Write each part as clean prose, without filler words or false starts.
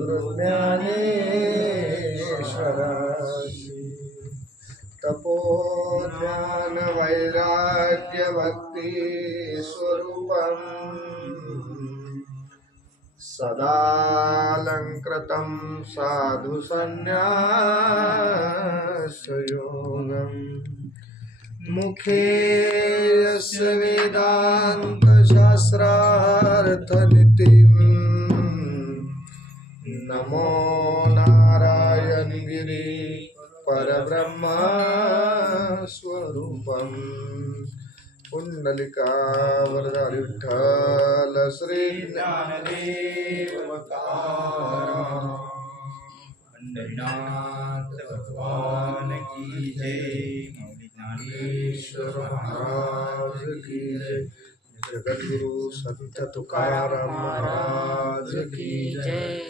सद्गुरुज्ञानेश्वराशी तपो ज्ञान वैराग्य भक्ति स्वरूपम् सदालंकृतं साधु संन्यासयोगम् मुखे यस्य वेदांत शास्त्रार्थनितिम् नमो नारायण गिरि परब्रह्म स्वरूपम् पुंडलिका वरदारि विठ्ठल श्री ज्ञानदेव पंढरीनाथ भगवान की जय। ज्ञानेश्वर महाराज की जय। जगद्गुरु संत तुकाराम महाराज की जय।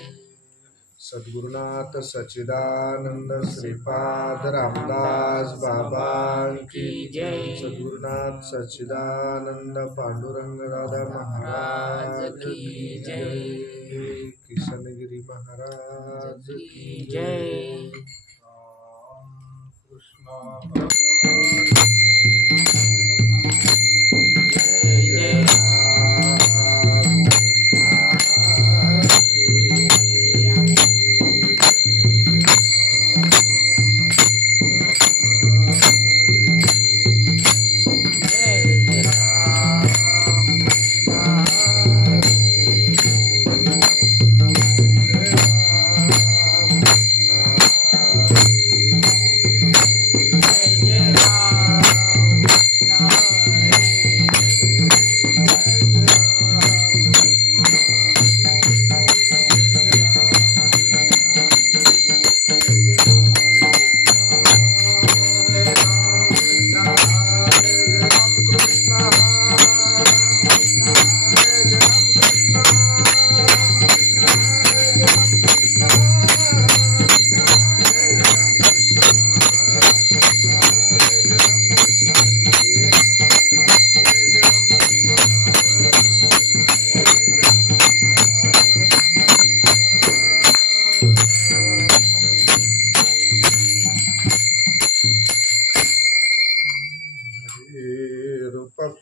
सद्गुरुनाथ सच्चिदानंद श्रीपाद रामदास बाबा की जय। सद्गुरुनाथ सच्चिदानंद पांडुरंग दादा महाराज की जय। किशनगिरी महाराज की जय।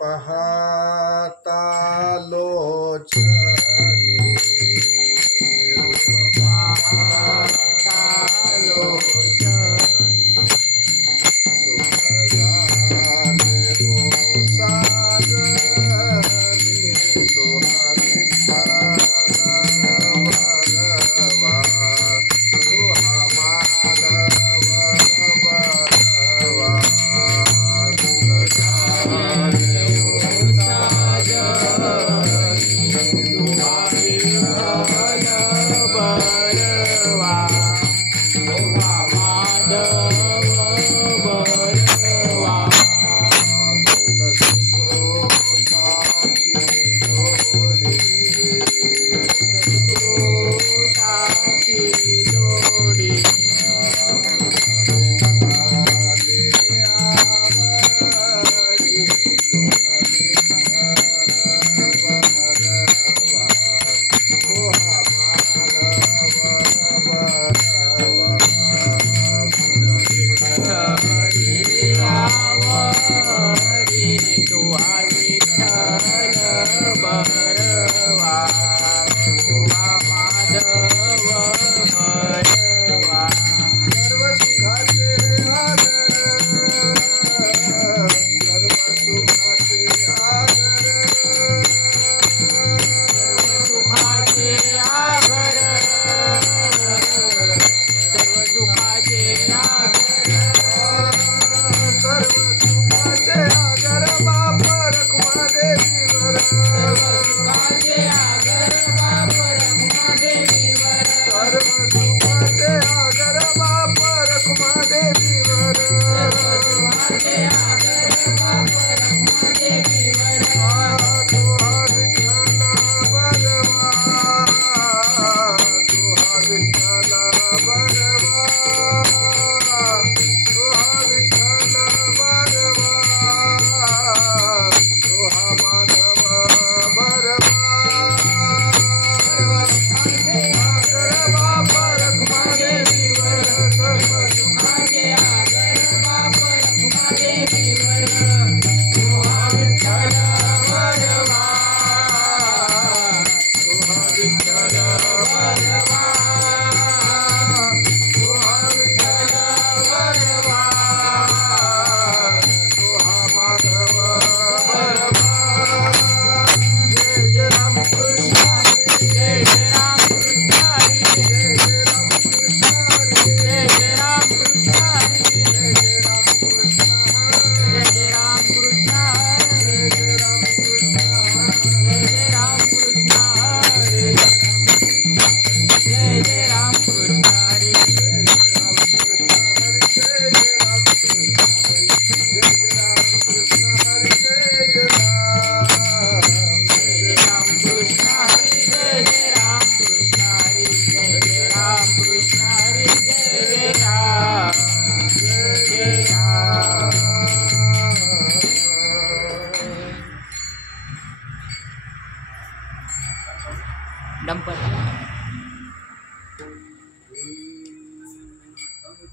पहाता लोचने पहाता लोचने सुखदान हो साजने तुहारे माधवा तुहा माधवा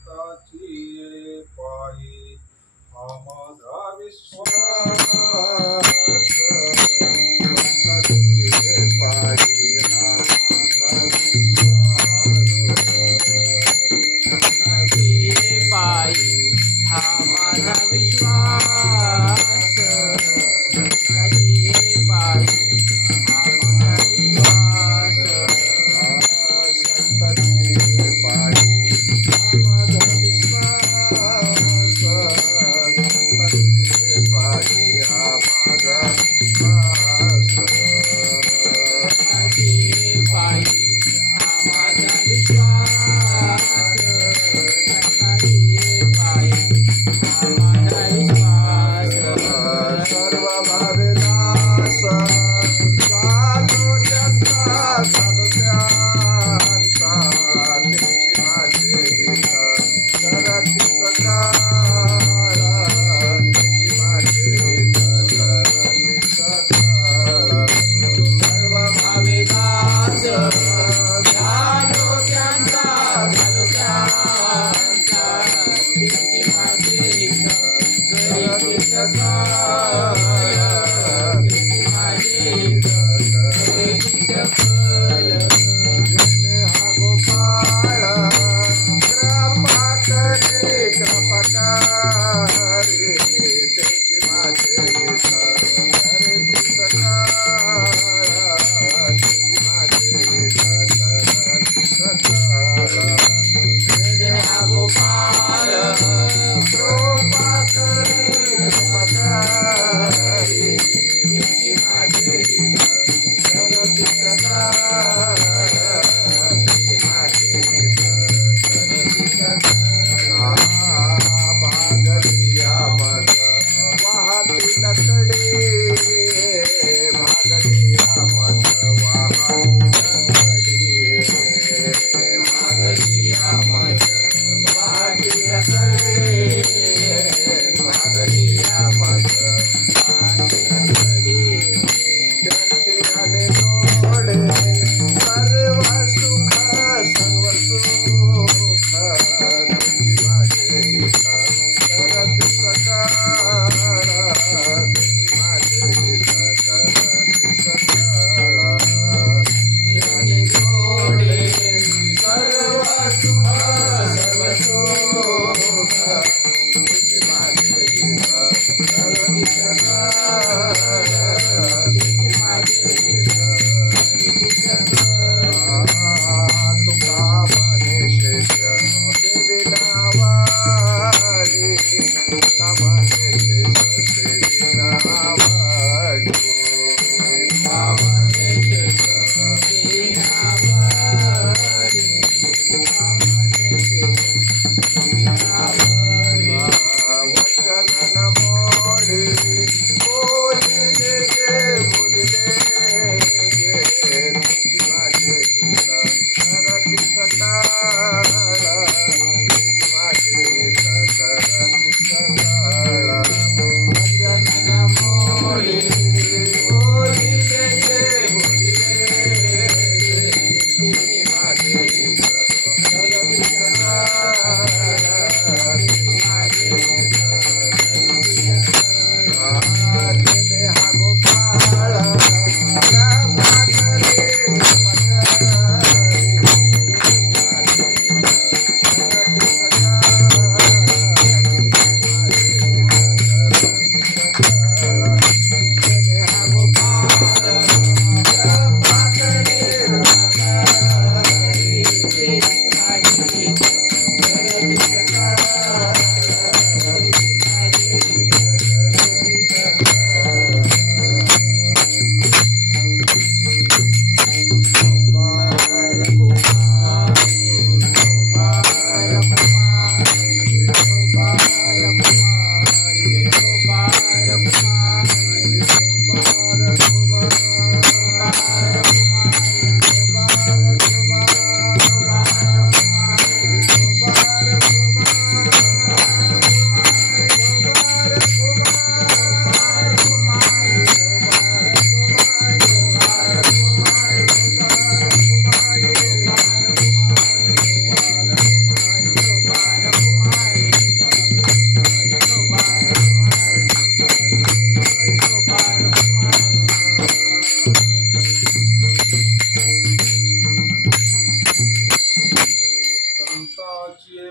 संताची पायी हा माझा विश्वास संताची पायी हा माझा संताची पायी हा माझा विश्वास संताची पायी हा माझा विश्वास संताची पायी हा माझा विश्वास संताची पायी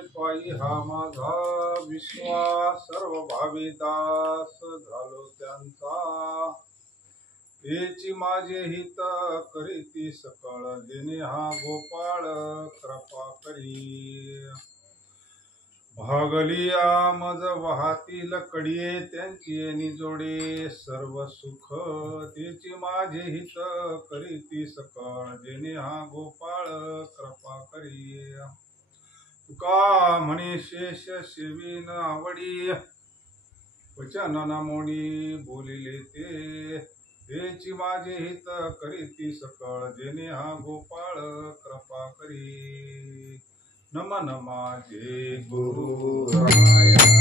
पायी हा माझा विश्वास, सर्व भावी दास झालो त्यांचा. हेची माझे हित करीती सकळ, जेणे हा गोपाळ कृपा करी. भागलिया मज वाहतील कडिये, त्यांची निजोडे सर्व सुख. तेची माझे हित करीती सकळ, जेणे हा गोपाळ कृपा करी. तुका म्हणे शेष सेवीन आवडी, वचन न मोडी बोलिले ते. तेची माझे हित करीती सकळ, जेणे हा गोपाळ कृपा करी. नमन माझे गुरु राया,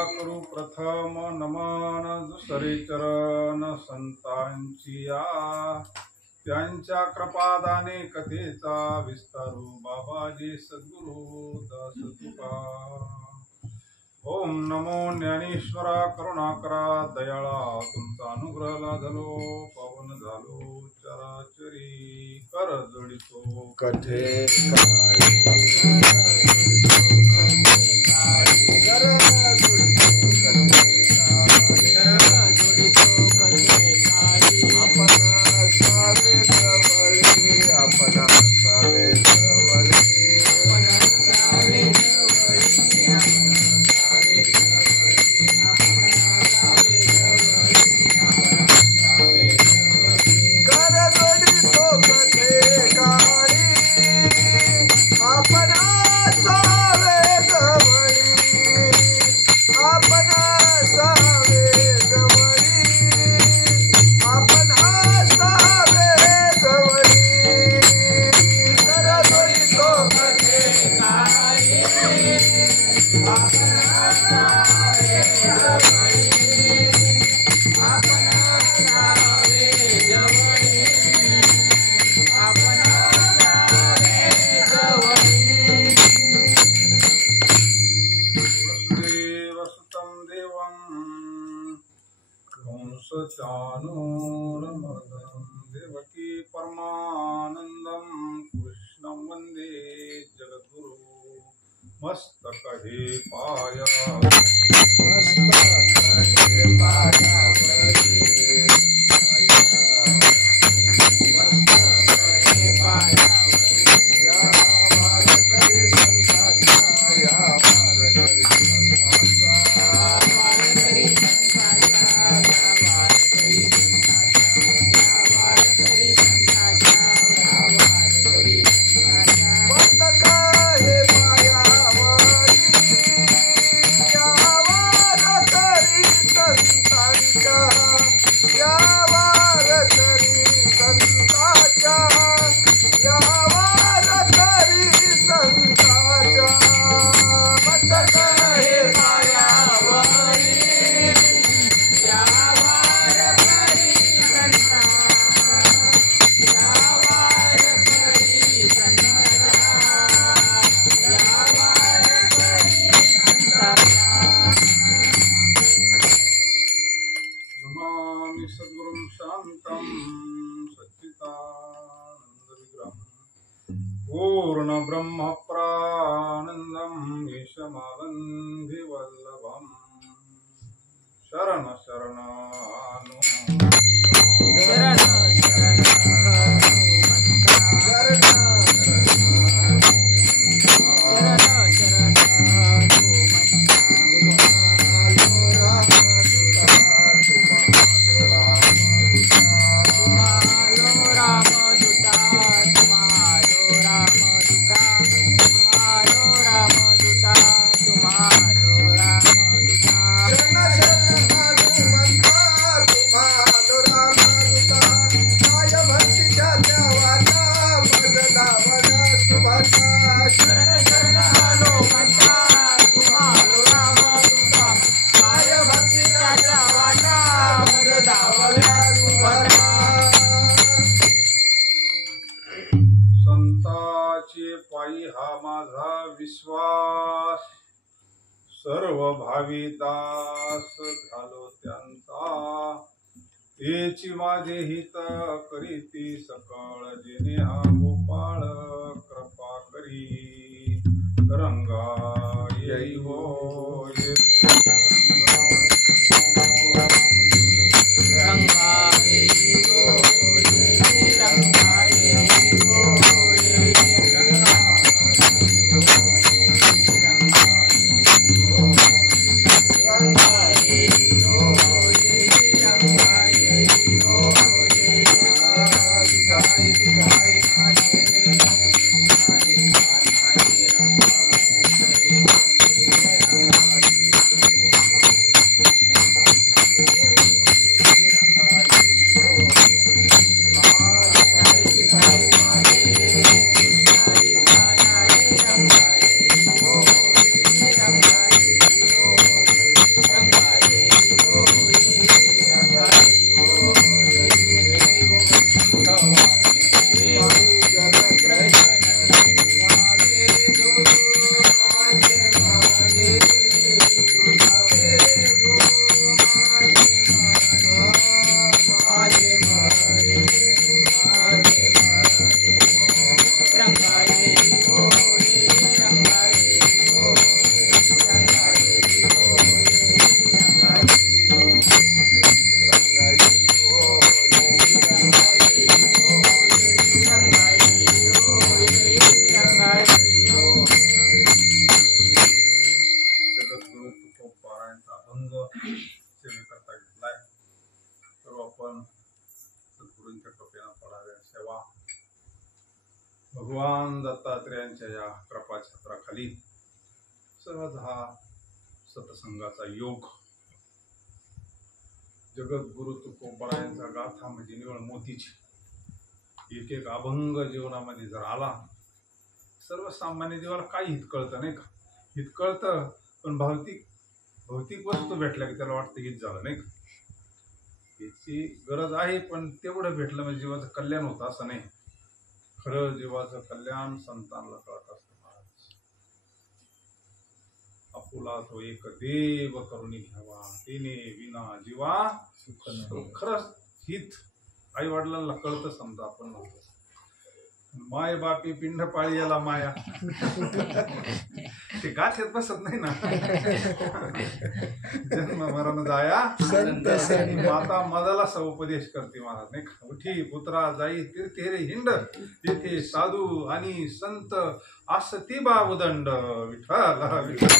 करू प्रथम नमन, दुसरे चरण संतांची या. त्यांच्या कृपादाने कथेचा विस्तारू, बाबाजी सद्गुरु दास तुका. ओम नमो ज्ञानेश्वरा, करुणाकरा दयाळा, तुमचा अनुग्रह लाधलो, पावन झालो चराचरी. कर जोडितो कथे देवकी परमानंदम कृष्णं वंदे जगद्गुरु. मस्तक हे पाया, सद्गुरुं शांतं सच्चिदानन्दविग्रहं पूर्ण ब्रह्म प्रानंदं ईशमावन्धि वल्लभं. शरण शरणानु शरण सर्व भावी दास झालो त्यांचा, तेची माझे हित करीती सकळ, जिने हा गोपाळ कृपा करी, रंगा येई हो ये रंगा येई हो ये, रंगा येई हो ये, सेवेकरता घेतलाय. सर्व आपण सद्गुरूंच्या कृपेनं पडाव्या सेवा. भगवान दत्तात्रेयांच्या या कृपाछत्राखाली सर्वच हा सत्संगाचा योग. जगद्गुरु तुकोबारायांचा गाथा म्हणजे निवळ मोतीची. एक एक अभंग जीवनामध्ये जर आला, सर्वसामान्य जीवाला काही हित कळतं नाही का? हित कळतं, पण भौतिक वस्तू भेटल्या की त्याला वाटतं हित झालं नाही का? याची गरज आहे, पण तेवढं भेटलं म्हणजे जीवाचं कल्याण होतं असं नाही. खरं जीवाचं कल्याण संतांना कळत असतं. महाराज आपुला तो एक देव करुणी घ्यावा, तिने विना जीवा खरंच हित आई वडिलांना कळतं. समजा आपण म्हणतो माय बापी पिंड पाळी याला माया, ते गाठ्यात बसत नाही ना. जन्म मरण जाया माता मदाला समुपदेश करते महाराज नाही का? उठी पुत्रा जाई तीर्थे रे हिंड, येथे साधू आणि संत असती बाबुदंड. विठ्ठल विठ्ठल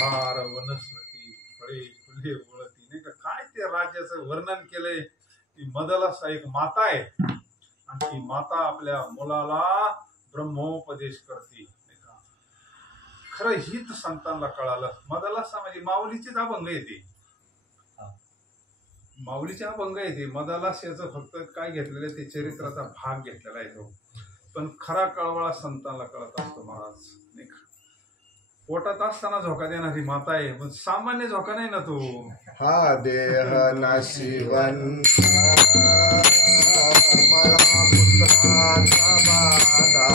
भार वनस्पती फळे फुले वळती नाही का? काय ते राज्याचं वर्णन केलंय. ती मदलास एक माता आहे आणि ती माता आपल्या मुलाला ब्रह्मोपदेश करते नाही का? खरं हित संतांना कळालं. मदलासा म्हणजे माऊलीचीच अभंग येते, माऊलीचे अभंग येते. मदालास याचं फक्त काय घेतलेलं आहे, ते चरित्राचा भाग घेतलेला आहे तो. पण खरा कळवळा संतांना कळत असतो महाराज नाही का? पोटात असताना झोका देणारी माता आहे, पण सामान्य झोका नाही ना तो. हा देह नाशिवंता मला पुत्राचा बाधा,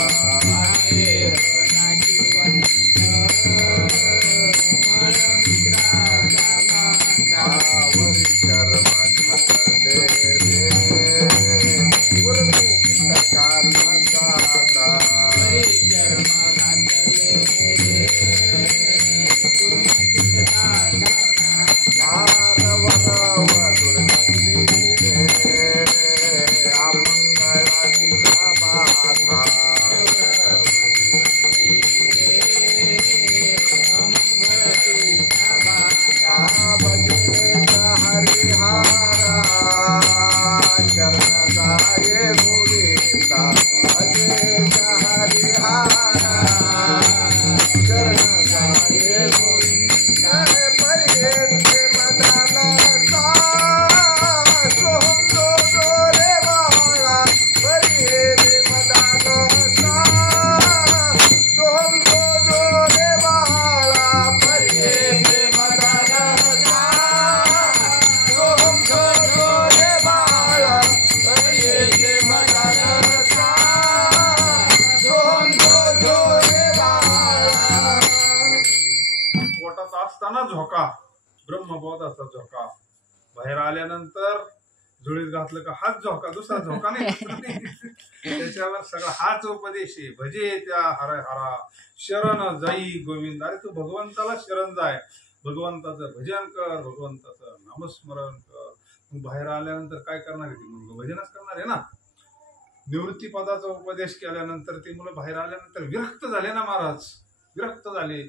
आवरी कर्म घातले रे, पूर्वी कीटकाचा साधा. ना झोका, ब्रह्मबोधाचा झोका. बाहेर आल्यानंतर जुळीत घातलं का हाच झोका, दुसरा झोका नाही. त्याच्यावर सगळा हाच उपदेश आहे. भजे त्या हर हरा शरण जाई गोविंद. अरे तू भगवंताला शरण जाय, भगवंताचं भजन कर, भगवंताचं नामस्मरण कर. मग बाहेर आल्यानंतर काय करणार आहे ती मुलं? भजनच करणार आहे ना. निवृत्ती पदाचा उपदेश केल्यानंतर ती मुलं बाहेर आल्यानंतर विरक्त झाले ना महाराज, विरक्त झाले.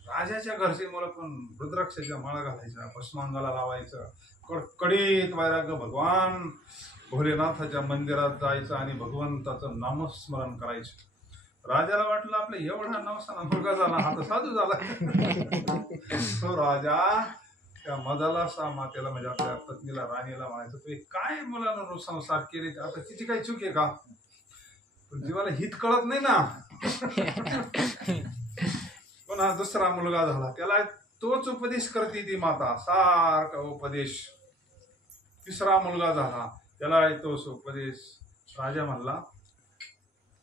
राजाच्या घरचे मुलं पण रुद्राक्षाच्या माळा घालायच्या, भस्मांगाला लावायचं, कडकडीत वैराग्य, भगवान भोलेनाथाच्या मंदिरात जायचं आणि भगवंताचं नामस्मरण करायचं. राजाला वाटलं आपलं एवढा नवसाना मुलगा झाला, हा तर साधू झाला. तो राजा त्या मदाला मातेला म्हणजे आपल्या पत्नीला राणीला म्हणायचं, तू काय मुलांना संसार केले, आता तिची काही चूक आहे का? पण जीवाला हित कळत नाही ना. पुन्हा दुसरा मुलगा झाला, त्याला तोच उपदेश करते ती माता, सारखा उपदेश. तिसरा मुलगा झाला, त्याला तोच उपदेश. राजा म्हणला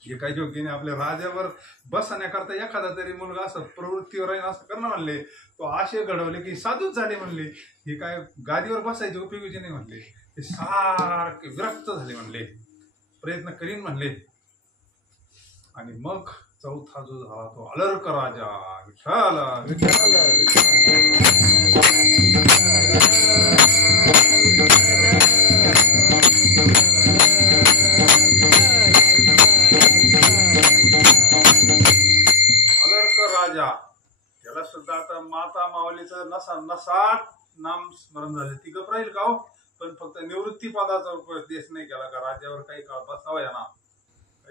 हे काही योग्य नाही, आपल्या राजावर बसण्याकरता एखादा तरी मुलगा असं प्रवृत्तीवर आहे असं करणं म्हणले. तो आशे घडवले की साधूच झाले म्हणले. हे काय गादीवर बसायचे उपयोगाचे नाही म्हणले. ते सारखे विरक्त झाले म्हणले, प्रयत्न करीन म्हणले. आणि मग चौथा जो झाला तो अलर्क राजा. विठ्ठल विठ्ठल अलर्क राजा. त्याला सुद्धा आता माता माऊलीचं नसाट नाम स्मरण झाले. ती गप राहील का हो? पण फक्त निवृत्ती पदाचा उपदेश नाही केला का राज्यावर काही काळ बसावं या ना,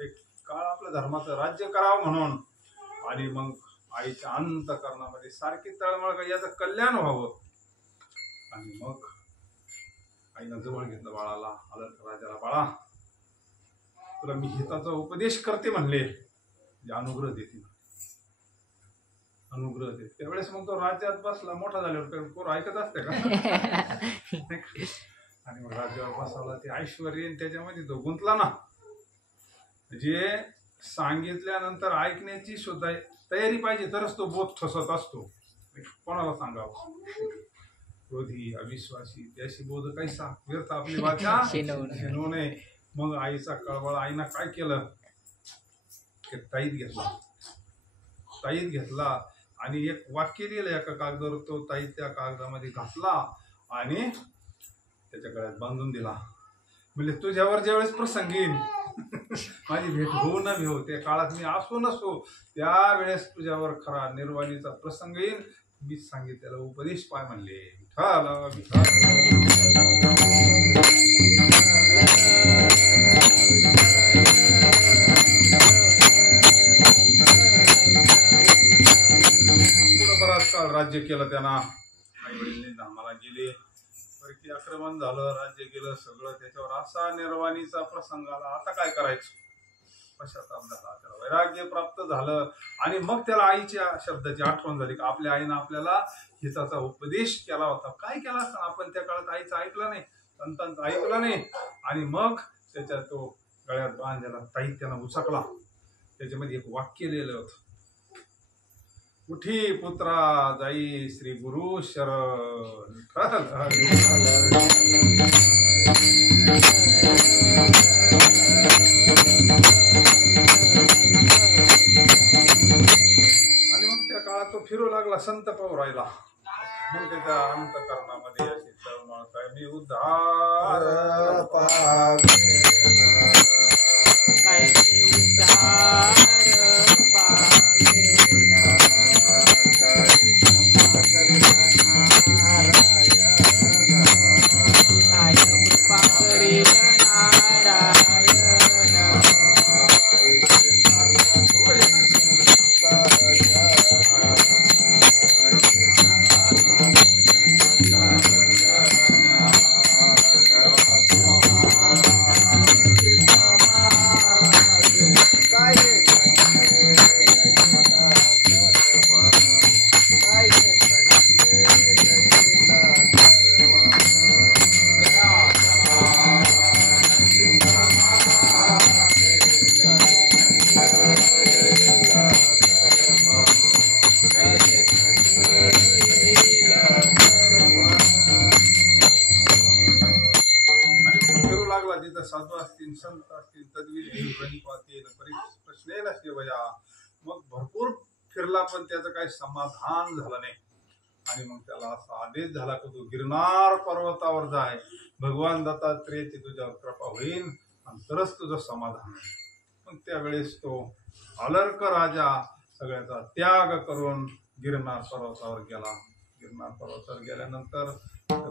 एक काळ आपल्या धर्माचं राज्य करावं म्हणून. आणि मग आईच्या अंतःकरणामध्ये सारखी तळमळ का याचं कल्याण व्हावं. आणि मग आईनं जवळ घेतलं बाळाला, अलर्क राजाला, बाळा तुला मी हिताचा उपदेश करते म्हणले, अनुग्रह देते, अनुग्रह देते. त्यावेळेस मग तो राज्यात बसला. मोठा झाल्यावर पोर ऐकत असते का? आणि मग राज्यावर बसावला. ते ऐश्वर्य त्याच्यामध्ये तो गुंतला ना. जे सांगितल्यानंतर ऐकण्याची सुद्धा तयारी पाहिजे, तरच तो बोध ठसत असतो. कोणाला सांगावं? क्रोधी अविश्वासी त्याशी बोध कैसा व्यर्थ आपली वाचा शिनवू नये. मग आईचा कळवळ. आईनं काय केलं? ताईत घेतला, ताईत घेतला आणि एक वाक्य लिहिलं एका कागदावर. तो ताईत त्या कागदामध्ये घातला आणि त्याच्या गळ्यात बांधून दिला. म्हणजे तुझ्यावर ज्यावेळेस प्रसंग येईल, माझी भेट होऊ न घेऊ, त्या काळात मी असो नसो, त्यावेळेस तुझ्यावर खरा निर्वाणीचा प्रसंग येईल. मी सांगितलेला उपदेश पाय म्हणले. पुढं बराच काळ राज्य केलं त्यांना. आई वडील धामाला गेले, परकी आक्रमण झालं, राज्य गेलं सगळं. त्याच्यावर असा निर्वाणीचा प्रसंग आला. आता काय करायचं? पश्चाताप झाला, त्याला वैराग्य प्राप्त झालं. आणि मग त्याला आईच्या शब्दाची आठवण झाली की आपल्या आईनं आपल्याला हिताचा उपदेश केला होता. काय केला असता आपण त्या काळात? आईचं ऐकलं नाही, संतांचं ऐकलं नाही. आणि मग त्याच्यात तो गळ्यात बांधलेला ताई त्यानं उचकला. त्याच्यामध्ये एक वाक्य लिहिलं होतं, उठी पुत्रा जाई श्री गुरु शरण. आणि मग त्या काळात तो फिरू लागला, संत पाहू राहिला. मग त्याच्या अंतःकरणामध्ये अशी तळमळ काय, मी उद्धार प्रणिपातेन प्रश्नेन सेवया. मग भरपूर फिरला पण त्याचं काही समाधान झालं नाही. आणि मग त्याला असा आदेश झाला की तू गिरनार पर्वतावर जाय, भगवान दत्तात्रेयाची तुझ्यावर कृपा होईल आणि तरच तुझं समाधान होईल. मग त्यावेळेस तो अलर्क राजा सगळ्याचा त्याग करून गिरनार पर्वतावर गेला. गिरनार पर्वतावर गेल्यानंतर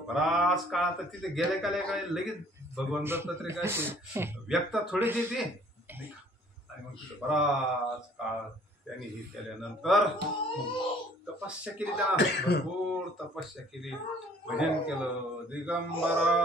बराच काळ आता तिथे गेले काय लगेच भगवान दत्तात्रय काय व्यक्त थोडेच येते. आणि मग तिथे बराच काळ त्यांनी हे केल्यानंतर तपस्या केली. त्यांना भरपूर तपस्या केली, भजन केलं. दिगंबरा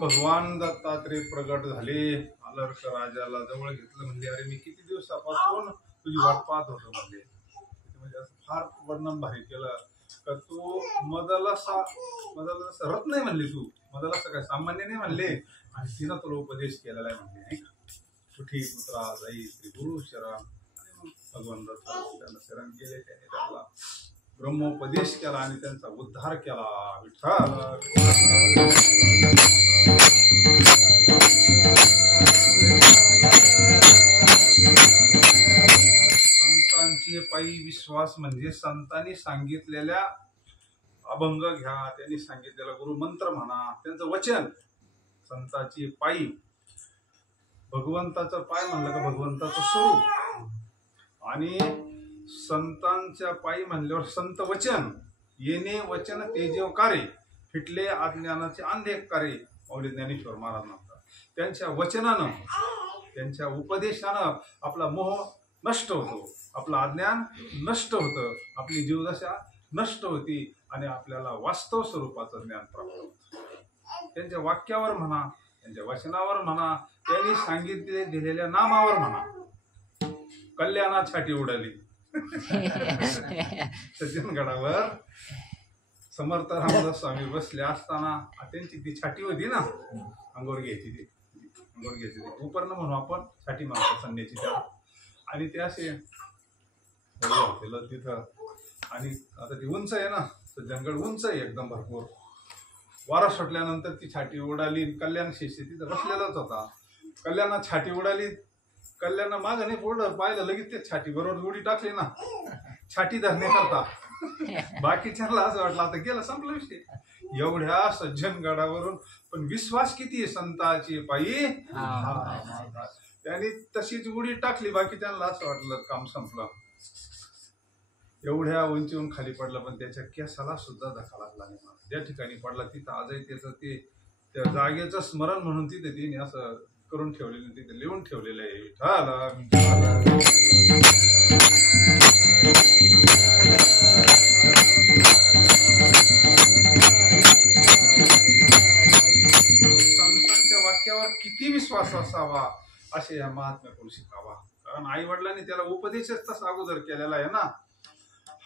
भगवान दत्तात्रय प्रगट झाले. अलर्क राजाला जवळ घेतलं. म्हणजे अरे मी किती दिवसापासून तुझी वाट पाहत होतो. म्हणजे असं फार वर्णन भारी केलं तर तू मदला रत्न नाही म्हणली, तू मदला काय सामान्य नाही म्हणले. आणि तिनं तुला उपदेश केलेला आहे म्हणले, नाही का. कुठे पुत्रा जाई श्री गुरु शरण. आणि मग भगवान दत्त त्यांना शरण केले. त्याने त्याला ब्रह्मोपदेश केला आणि त्यांचा उद्धार केला. विठ्ठल संतांची पायी विश्वास म्हणजे संतांनी सांगितलेल्या अभंग घ्या, त्यांनी सांगितलेला गुरुमंत्र म्हणा, त्यांचं वचन. संतांची पायी, भगवंताचं पाय म्हणलं का भगवंताचं स्वरूप. आणि संतांच्या पायी म्हणल्यावर संत वचन. येणे वचन तेजेव कार्य, फिटले अज्ञानाचे अंधे कार्य, माऊली ज्ञानेश्वर महाराज म्हणतात. त्यांच्या वचनानं, त्यांच्या उपदेशानं आपला मोह नष्ट होतो, आपलं अज्ञान नष्ट होतं, आपली जीवदशा नष्ट होती आणि आपल्याला वास्तव स्वरूपाचं ज्ञान प्राप्त होतं. त्यांच्या वाक्यावर म्हणा, त्यांच्या वचनावर म्हणा, त्यांनी सांगितले दिलेल्या नामावर म्हणा. कल्याणासाठी उडाली सज्जनगडावर समर्थ रामदास स्वामी बसले असताना त्यांची ती छाटी होती ना, अंघोळ घ्यायची ती, अंघोळ घ्यायची ती उपर्ण म्हणून आपण छाटी मारतो संध्याची त्या. आणि ते असे तिथं. आणि आता ती उंच आहे ना, सज्जनगड उंच आहे एकदम भरपूर. वारा सुटल्यानंतर ती छाटी उडाली. कल्याण शिष्य तिथं बसलेलाच होता. कल्याणा छाटी उडाली. कल्याणा मागं नाही पुढं पाहिलं, लगेच ते छाटी बरोबर उडी टाकली ना छाटी धरण्याकरता. बाकीच्याला असं वाटलं आता गेलं, संपला विषय. एवढ्या सज्जन गडावरून पण विश्वास किती आहे संताची पायी. त्यांनी तशीच उडी टाकली. बाकी त्यांना असं वाटलं काम संपलं. एवढ्या उंचीहून खाली पडला पण त्याच्या केसाला सुद्धा धक्का लागला नाही. ज्या ठिकाणी पडला तिथं आजही त्याचं ते त्या जागेचं स्मरण म्हणून तिथे तिने असं करून ठेवलेलं, तिथे लिहून ठेवलेलं आहे. संतांच्या वाक्यावर किती विश्वास असावा असे या महात्म्याकडून शिकावा. कारण आई वडिलांनी त्याला उपदेशच तसा अगोदर केलेला आहे ना.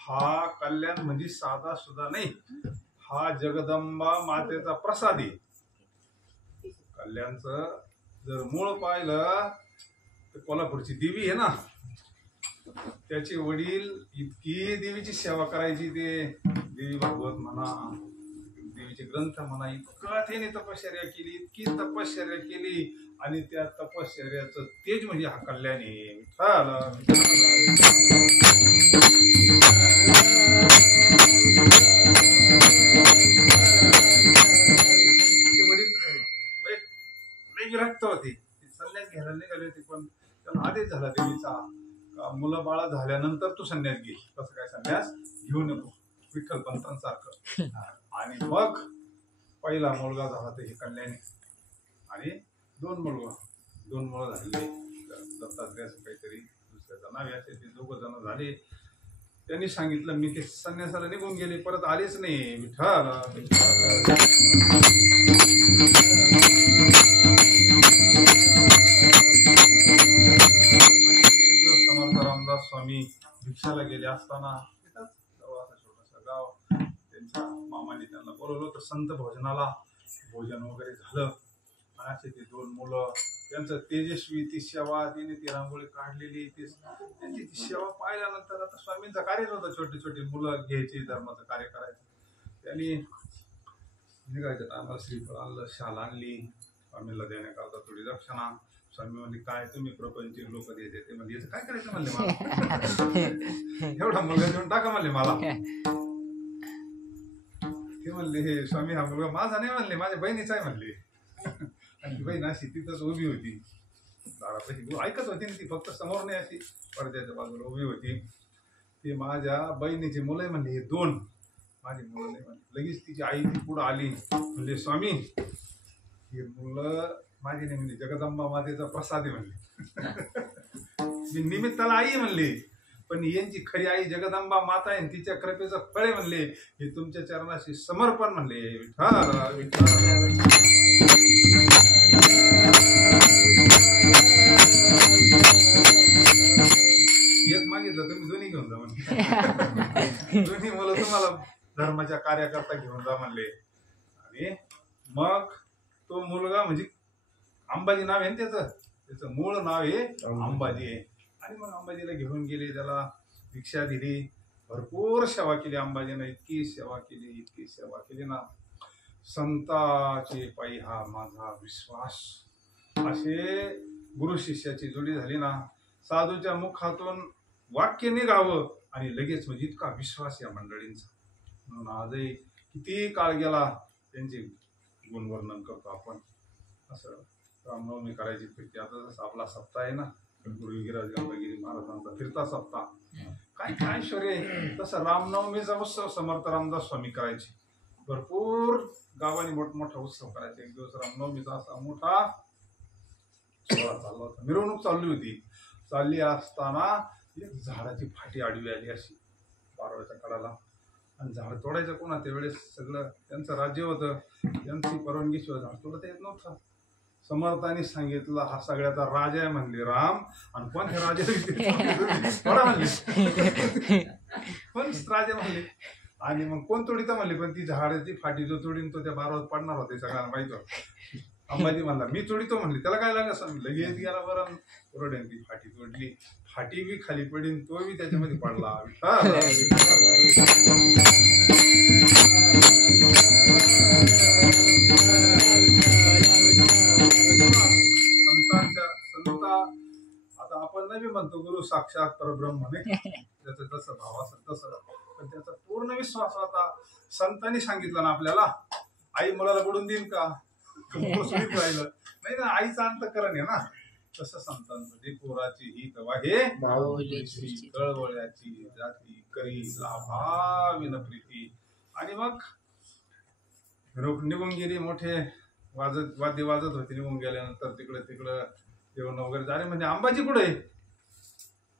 हा कल्याण म्हणजे साधा सुद्धा नाही, हा जगदंबा मातेचा प्रसाद आहे. कल्याणचं जर मूळ पाहिलं तर कोल्हापूरची देवी आहे ना, त्याचे वडील इतकी देवीची सेवा करायची. ते देवी भागवत म्हणा, देवीचे ग्रंथ म्हणा, इतकं त्याने तपश्चर्या केली, इतकी तपश्चर्या केली. आणि त्या तपश्चर्याचं तेज म्हणजे हा कल्याण आहे. वडील विरक्त होते, संन्यास घ्यायला निघाले होते. पण त्याला आदेश झाला देवीचा, मुलं बाळा झाल्यानंतर तू संन्यास घे, तसं काय संन्यास घेऊ नको, विठ्ठल पंतांसारखं. आणि मग पहिला मुलगा झाला ते हे कल्याणी. आणि दोन मुलं झाले. दत्तात्रय असं काहीतरी दुसऱ्याचं नाव असे ते 2 जण झाले. त्यांनी सांगितलं मी ते संन्यासाला निघून गेले, परत आलेच नाही. विठ्ठल समर्थ रामदास स्वामी भिक्षाला गेले असताना छोटस गाव, त्यांच्या मामाने त्यांना बोलवलं होतं संत भोजनाला. भोजन वगैरे झालं. असे ते 2 मुलं, त्यांचं तेजस्वी ती सेवा, तिने ती रांगोळी काढलेली, त्यांची ती सेवा पाहिल्यानंतर आता स्वामींचं कार्यच होतं. छोटे छोटे मुलं घ्यायचे, धर्माचं कार्य करायचं. त्यांनी निघायचं आम्हाला श्रीफळ आणलं, शाल आणली, स्वामीला देण्याकरता थोडी दक्षिणा. स्वामी म्हणले काय तुम्ही प्रपंच लोक देते, ते म्हणजे याचं काय करायचं म्हणले मला. एवढा मुलगा देऊन टाका म्हणले मला. ते म्हणले हे स्वामी हा मुलगा माझा नाही म्हणले, माझ्या बहिणीचा आहे म्हणले. आणि बहीण अशी तिथंच उभी होती दारापाशी, ऐकत होती ना ती, फक्त समोर नाही, अशी पडद्याच्या बाजूला उभी होती. ती माझ्या बहिणीची मुलं आहे म्हणले, हे 2 माझी मुलं नाही म्हणले. लगेच तिची आई ती पुढं आली, म्हणले स्वामी हे मुलं माझी नाही म्हणले, जगदंबा मातेचा प्रसाद आहे म्हणले. मी निमित्ताला आई म्हणले, पण यांची खरी आई जगदंबा माता आहे, तिच्या कृपेचं फळ आहे म्हणले. हे तुमच्या चरणाशी समर्पण म्हणले. एक मागितलं तुम्ही दोन्ही घेऊन जा म्हणले. दोन्ही मुलं तुम्हाला धर्माच्या कार्याकरता घेऊन जा म्हणले. आणि मग तो मुलगा म्हणजे अंबाजी नाव आहे ना त्याचं मूळ नाव आहे अंबाजी आहे. आणि मग अंबाजीला घेऊन गेले, त्याला भिक्षा दिली, भरपूर सेवा केली अंबाजीनं. इतकी सेवा केली ना, संताचे पायी हा माझा विश्वास. असे गुरु शिष्याची जोडी झाली ना, साधूच्या मुखातून वाक्य निघावं आणि लगेच म्हणजे इतका विश्वास या मंडळींचा. म्हणून आजही किती काळ गेला त्यांचे गुणवर्णन करतो आपण. असं रामनवमी करायची फिरते. आता जसं आपला सप्ताह आहे ना, गुरु गिराज गंगागिरी महाराजांचा फिरता सप्ताह, काय काय ऐश्वर्य आहे. तसं रामनवमीचा उत्सव समर्थ रामदास स्वामी करायचे. भरपूर गावाने मोठमोठा उत्सव करायचे. एक दिवस रामनवमीचा असा मोठा सोहळा चालला होता, मिरवणूक चालली असताना एक झाडाची फाटी आडवी आली अशी पारवाच्या कडाला. आणि झाड तोडायचं कोणा, त्यावेळेस सगळं त्यांचं राज्य होतं, त्यांची परवानगीशिवाय झाड तोडता येत नव्हतं. समर्थांनी सांगितलं हा सगळ्याचा राजा आहे म्हणले राम, आणि कोणत्या राजा म्हणले, कोण राजा म्हणले. आणि मग कोण तोडीता म्हणले, पण ती झाडाची फाटी जो तोडीन तो त्या बारावर पडणार होते, सगळ्यांना माहित होतं. अंबाजी म्हणला मी तोडीतो म्हणले, त्याला काय लागत सांग, लगेच गेला बरं ओरड्यान ती फाटी तोडली. फाटी बी खाली पडीन, तो बी त्याच्यामध्ये पडला. संत आता आपण नाही म्हणतो गुरु साक्षात परब्रह्म नाही त्याचं जसं भाव असेल तसं, पण त्याचा पूर्ण विश्वास होता. संतांनी सांगितलं ना आपल्याला, आई मुलाला बुडून देईन का सुनीत राहिलं नाही ना, आईचं अंतःकरण आहे ना. तसं संतांचं जे पोराची ही तवा हे कळवळ्याची जाती करी लाभाविन प्रीती. आणि मग निघून गेली, मोठे वाद्य वाजत होते. निघून गेल्यानंतर तिकडं जेवण वगैरे झाले. म्हणजे अंबाजी कुठे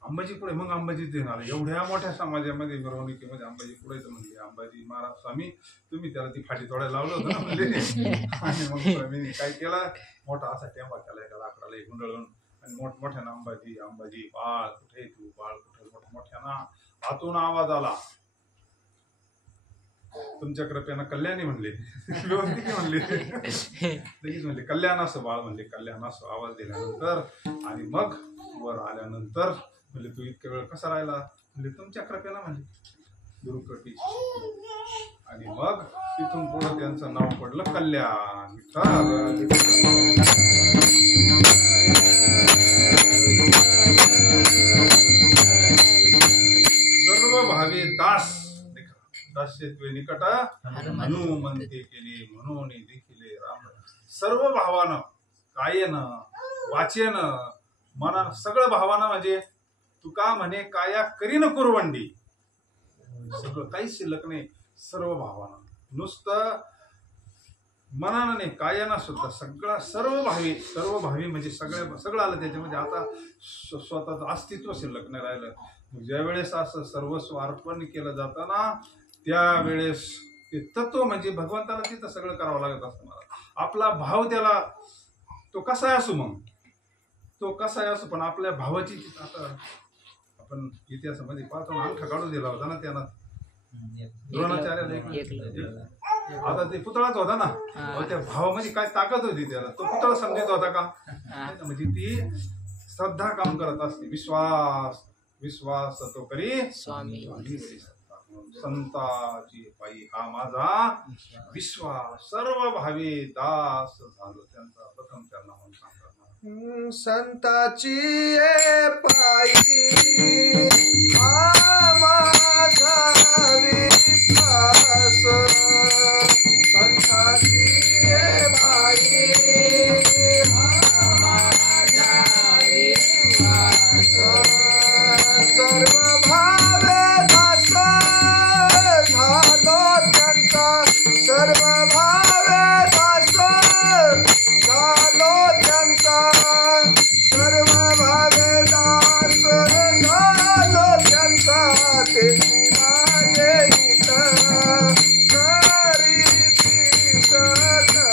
अंबाजी पुढे, मग अंबाजी देणार एवढ्या मोठ्या समाजामध्ये मिरवणुकीमध्ये अंबाजी पुढे. तर म्हणजे अंबाजी महाराज स्वामी तुम्ही त्याला ती फाटी तोडायला लावलं होतं ना म्हणजे. आणि मग स्वामीने काय केलं, मोठा असा टेंबा केला एका लाकडाला गुंडळून, आणि मोठमोठ्यानं अंबाजी अंबाजी बाळ कुठे तू, बाळ कुठे, मोठमोठ्यानं आतून आवाज आला. तुमच्या कृपेनं कल्याणी म्हणले, व्यवस्थित म्हणले, लगेच म्हणले कल्याण असं बाळ म्हणले, कल्याण असं आवाज दिल्यानंतर. आणि मग वर आल्यानंतर म्हणले तू इतक्या वेळ कसा राहिला, म्हणजे तुमच्या कृपेनं म्हणले, गुरुकृपी. आणि मग तिथून पुढे त्यांचं नाव पडलं कल्याण. सर्व भावे दास दास्यत्वे निकट हनुमंते केले, म्हणून देखिले राम. सर्व भावानं, कायेनं, वाचेनं, मनानं, सगळं भावानं. म्हणजे तुका म्हणे काया करीन कुरवंडी, सगळं काहीच शिल्लक नाही. सर्व भावानं, नुसतं मनानं नाही, कायानं सुद्धा सगळं. सर्व भावी म्हणजे सगळं आलं त्याच्यामध्ये. आता स्वतःचं अस्तित्व शिल्लक नाही राहिलं. ज्या वेळेस असं सर्वस्व अर्पण केलं जातं ना, त्यावेळेस ते तत्व म्हणजे भगवंताला तिथं सगळं करावं लागत असतं. मला आपला भाव त्याला, तो कसा असो, मग तो कसा असो, पण आपल्या भावाची तिथं. आता आपण इतिहासामध्ये पाहतो, अंगठा काढून दिला होता ना त्यांना द्रोणाचार्याला. आता ते पुतळाच होता ना, त्या भावामध्ये काय ताकद होती त्याला, तो पुतळा समजत होता का. म्हणजे ती श्रद्धा काम करत असते, विश्वास तो करी स्वामी. संताची पायी हा माझा विश्वास, सर्व भावी दास झालो त्यांचा. प्रथम त्यांना म्हणून सांगतात, संताची पायी हा माझा विश्वास, संताची पायी हा माझा विश्वास. सर्व भावे दास झालो त्यांचा, सर्व भावे दास झालो त्यांचा, सर्व भावे दास झालो त्यांचा. ते माझे हित करीती सकळ,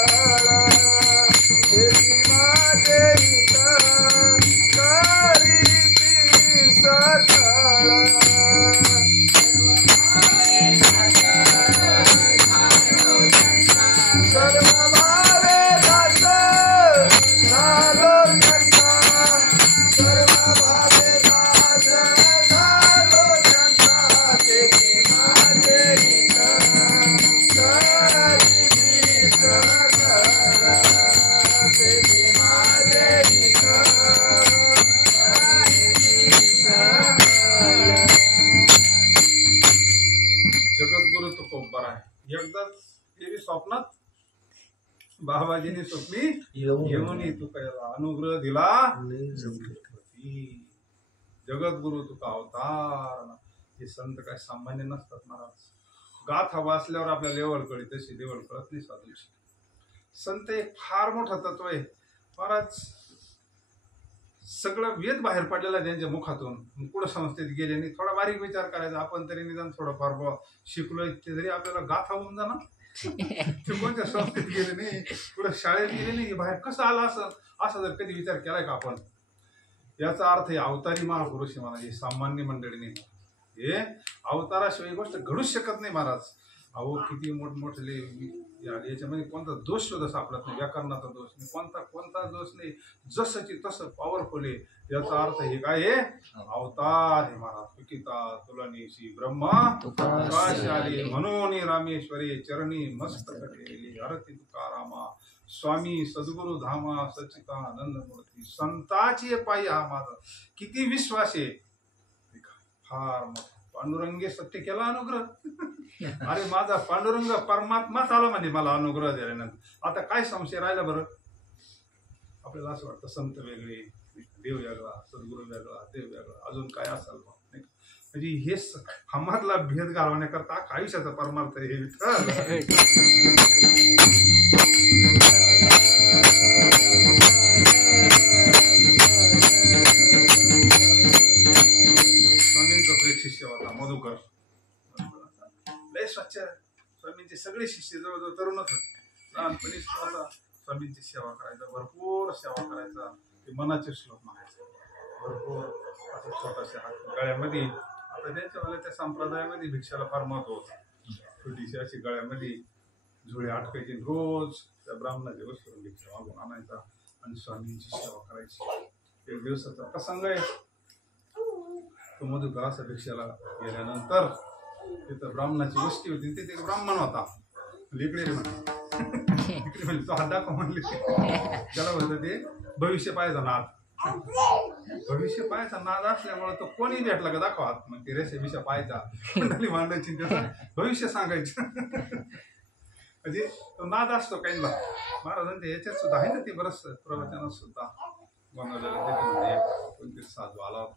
ते माझे हित करीती सकळ. सर्व भावे दास झालो त्यांचा, सर्व भावे दास झालो त्यांचा. ते माझे हित करीती सकळ, ते माझे हित करीती सकळ. जगद्गुरु तुकोबर आहे. एकदाच देवी स्वप्नात बाबाजीने स्वप्नी येऊन तुका अनुग्रह दिला. जगद्गुरु तुका अवतार. हे संत काय सामान्य नसतात महाराज. गाथा वाचल्यावर आपल्या लेवल कळी तशी लेवल कळत नाही. साधूची संत एक फार मोठा तत्व आहे महाराज. सगळं वेद बाहेर पडलेला त्यांच्या मुखातून. पुढे संस्थेत गेले नाही, थोडा बारीक विचार करायचा. आपण तरी निदान थोडंफार शिकलोय ते तरी आपल्याला गाथा होऊन जाणार. ते कोणत्या संस्थेत गेले नाही, पुढे शाळेत गेले नाही, बाहेर कसं आलं असं जर कधी विचार केलाय का आपण. याचा अर्थ हे अवतारी महापुरुष महाराज, सामान्य मंडळीने. हे अवताराशिवाय गोष्ट घडूच शकत नाही महाराज. अहो किती मोठमोठे याच्यामध्ये कोणता दोष सुद्धा सापडत नाही, व्याकरणाचा दोष नाही, कोणता दोष नाही, जसंची तसं पॉवरफुल आहे. याचा अर्थ हे काय आहे, अवतार हे महाराज पिकिता तुलनीशी ब्रह्मा तुकाशाली म्हणून रामेश्वरी चरणी मस्तक ठेवली हरती तुकारामा स्वामी सद्गुरु धामा सच्चिदानंद मूर्ती. संताची पायी हा माझा किती विश्वास आहे. फार मोठा पांडुरंगे सत्य केला अनुग्रह. अरे माझा पांडुरंग परमात्माच आला म्हणजे मला अनुग्रह दिल्यानंतर आता काय संशय राहिला बरं. आपल्याला असं वाटतं संत वेगळे, देव वेगळा, सद्गुरु वेगळा, देव वेगळा, अजून काय असाल म्हणजे हे हमतला भेद घालवण्याकरता आयुष्याचा परमार्थ हे स्वामींचा तो एक शिष्य होता मधुकर. लय स्वच्छ स्वामींचे सगळे शिष्य जवळजवळ तरुणच होते. लहानपणी स्वतः स्वामींची सेवा करायचा, भरपूर सेवा करायचा, ते मनाचे श्लोक म्हणायचे भरपूर. असं छोटाशा गळ्यामध्ये, आता त्यांच्यावाल्या त्या संप्रदायामध्ये भिक्षाला फार महत्व होतं. छोटीशी अशी गळ्यामध्ये झुळे अटकायची, रोज त्या ब्राह्मणाच्या वस्तून भिक्षा मागून आणायचा आणि स्वामींची सेवा करायची. एक दिवसाचा प्रसंग आहे. तो मधुकर असा भिक्षाला गेल्यानंतर तिथं ब्राह्मणाची वस्ती होती, तिथे एक ब्राह्मण होता. इकडे म्हणजे तो हात दाखव म्हणले. त्याला होतं ते भविष्य पाहायचा नाद. भविष्य पाहायचा नाद असल्यामुळे तो कोणी भेटला का दाखवा हात, मग ती रेषेविषय पाहायचा, मंडळी मांडायची, त्याचं भविष्य सांगायचं. म्हणजे तो नाद असतो काहींना. महाराजांच्या याच्यात सुद्धा आहे ना ती बरंच प्रवचनात सुद्धा बनवलेलं. तिथे म्हणजे कोणतरी साधू आला होता,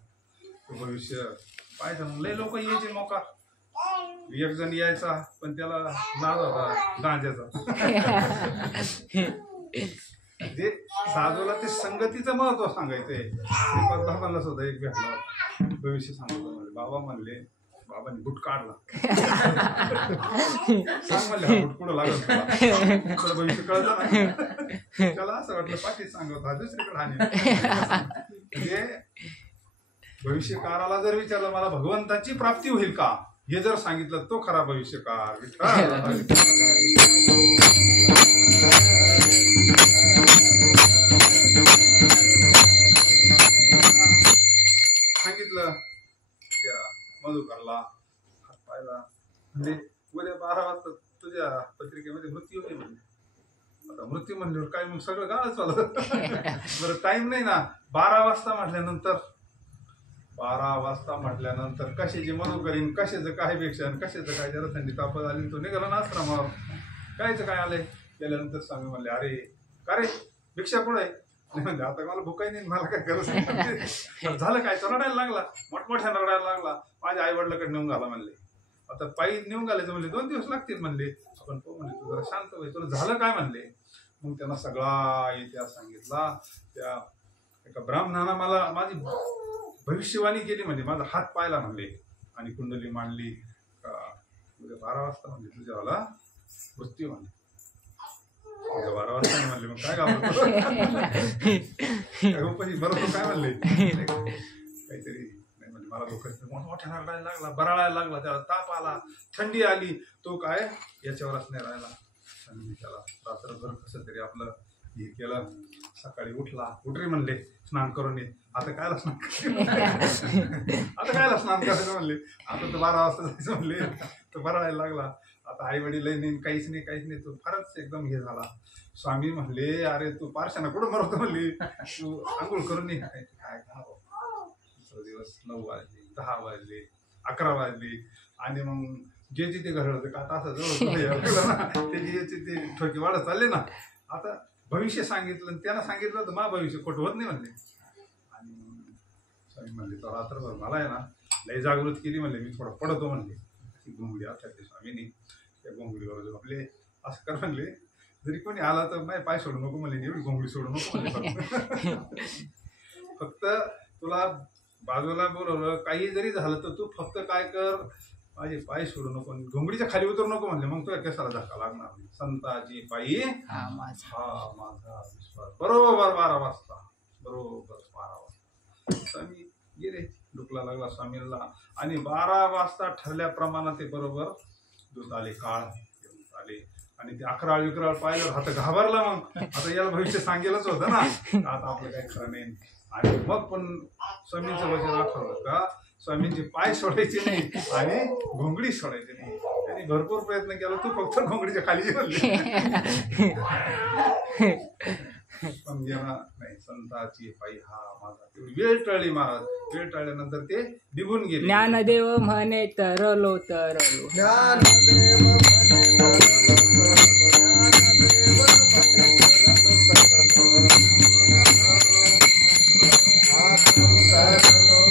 तो भविष्य पाहायचा. मग लय लोक यायचे मोका. एक जण यायचा पण त्याला नाद होता गांजाचा. जे साधूला ते संगतीचं महत्व सांगायचंय. बाबांना सुद्धा एक भेटला, भविष्य सांगतो म्हणजे. बाबा म्हणले, बाबांनी बुट काढला. सांग म्हणले हा बुट कुठं लागल तुला, भविष्य कळलं ना. त्याला असं वाटलं पाठीत सांगत हा दुसरीकडे हानी. म्हणजे भविष्यकाराला जर विचारलं मला भगवंताची प्राप्ती होईल का हे जर सांगितलं तो खरा भविष्यकार. सांगितलं त्या मधुकरला, हात पाहिला, म्हणजे उद्या 12 वाजता तुझ्या पत्रिकेमध्ये मृत्यू होईल म्हणजे. आता मृत्यू म्हणल्यावर काय मग सगळं गाणं चालत. बरं टाइम नाही ना. 12 वाजता म्हटल्यानंतर 12 वाजता म्हटल्यानंतर कशाची मधुकरीन, कशाचं काय पेक्षा, कशाचं काय, जरा थंडी तापत आली, तो निघाला ना आश्रमावर. कायचं काय आलंय. गेल्यानंतर स्वामी म्हणले, अरे का रे भिक्षा कुठं आहे. म्हणजे आता मला भुकाही नाही, मला काय गरज नाही. झालं काय, तो रडायला लागला, मोठमोठ्या रडायला लागला. माझ्या आई वडिलाकडे नेऊन घाला म्हणले. आता पायी नेऊन घालायचं म्हणले 2 दिवस लागतील म्हणले. आपण तो म्हणले तू जरा शांत होईल, तुला झालं काय म्हणले. मग त्यांना सगळा इतिहास सांगितला. त्या एका ब्राह्मणानं मला माझी भविष्यवाणी केली म्हणजे, माझा हात पाहिला म्हणले आणि कुंडली मांडली. 12 वाजता म्हणले तुझ्यावाला मृत्यू म्हणले. 12 वाजता नाही म्हणले. मग काय गावलं बरोबर काय म्हणले, काहीतरी नाही म्हणले. मला लोक मोठ्या रडायला लागला, बराळायला लागला, त्याला ताप आला, थंडी आली. तो काय याच्यावरच नाही राहिला. आणि त्याला रात्रभर कसं तरी आपलं हे केलं. सकाळी उठला, उठरे म्हणले स्नान करून ये. आता कायला स्नान आता कायला स्नान करायचं म्हणले. आता तर 12 वाजता जायचं म्हणले. तो बराळायला लागला. आता आई वडील नाही, काहीच नाही. तो फारच एकदम हे झाला. स्वामी म्हणले, अरे तू पारशाना कुठं मरवतो म्हणले, तू आंघोळ करून ये. काय दुसरा दिवस 9 वाजले, 10 वाजले, 11 वाजले. आणि मग जे ते घर होतं का आता असं जवळ त्याची ते ठोके वाढत चालले ना. आता भविष्य सांगितलं, त्यांना सांगितलं तर मा भविष्य खोटं होत नाही म्हणले. आणि स्वामी म्हणले, तो रात्रभर मला आहे ना लय जागृत केली म्हणले, मी थोडं पडतो म्हणले. ती घोंगडी आठवते स्वामीने, त्या घोंगडीवर झोपले. असं कर म्हणले, जरी कोणी आला तर नाही पाय सोडू नको म्हणले, एवढी घोंगडी सोडू नको म्हणले. फक्त तुला बाजूला बोलवलं काही जरी झालं तर तू फक्त काय कर, माझे पाय सोडू नको, घोंगडीच्या खाली उतरू नको म्हणले. मग तुला केसाला धक्का लागणार नाही. संताची पायी हा माझा विश्वास. बरोबर 12 वाजता, बरोबर 12 वाजता स्वामी गेले. डुकला लागला स्वामींना. आणि 12 वाजता ठरल्याप्रमाणे ते बरोबर दूत आले, काळ आले. आणि ते 11 पाहिलं आता घाबरला. मग आता याला भविष्य सांगेलच होतं ना, आता आपलं काही खरं नाही. आणि मग पण स्वामींचं वचन आठवलं का स्वामींचे पाय सोडायचे नाही आणि घोंगडी सोडायची नाही. त्यांनी भरपूर प्रयत्न केला, तू फक्त घोंगडीच्या खाली म्हणले. पण गेला नाही. संताची पायी हा माझा. तेवढी वेळ टळली महाराज. वेळ टळल्यानंतर ते निघून गेले. ज्ञानदेव म्हणे तरलो तरलो. ज्ञानदेव म्हणे तरलो तरलो,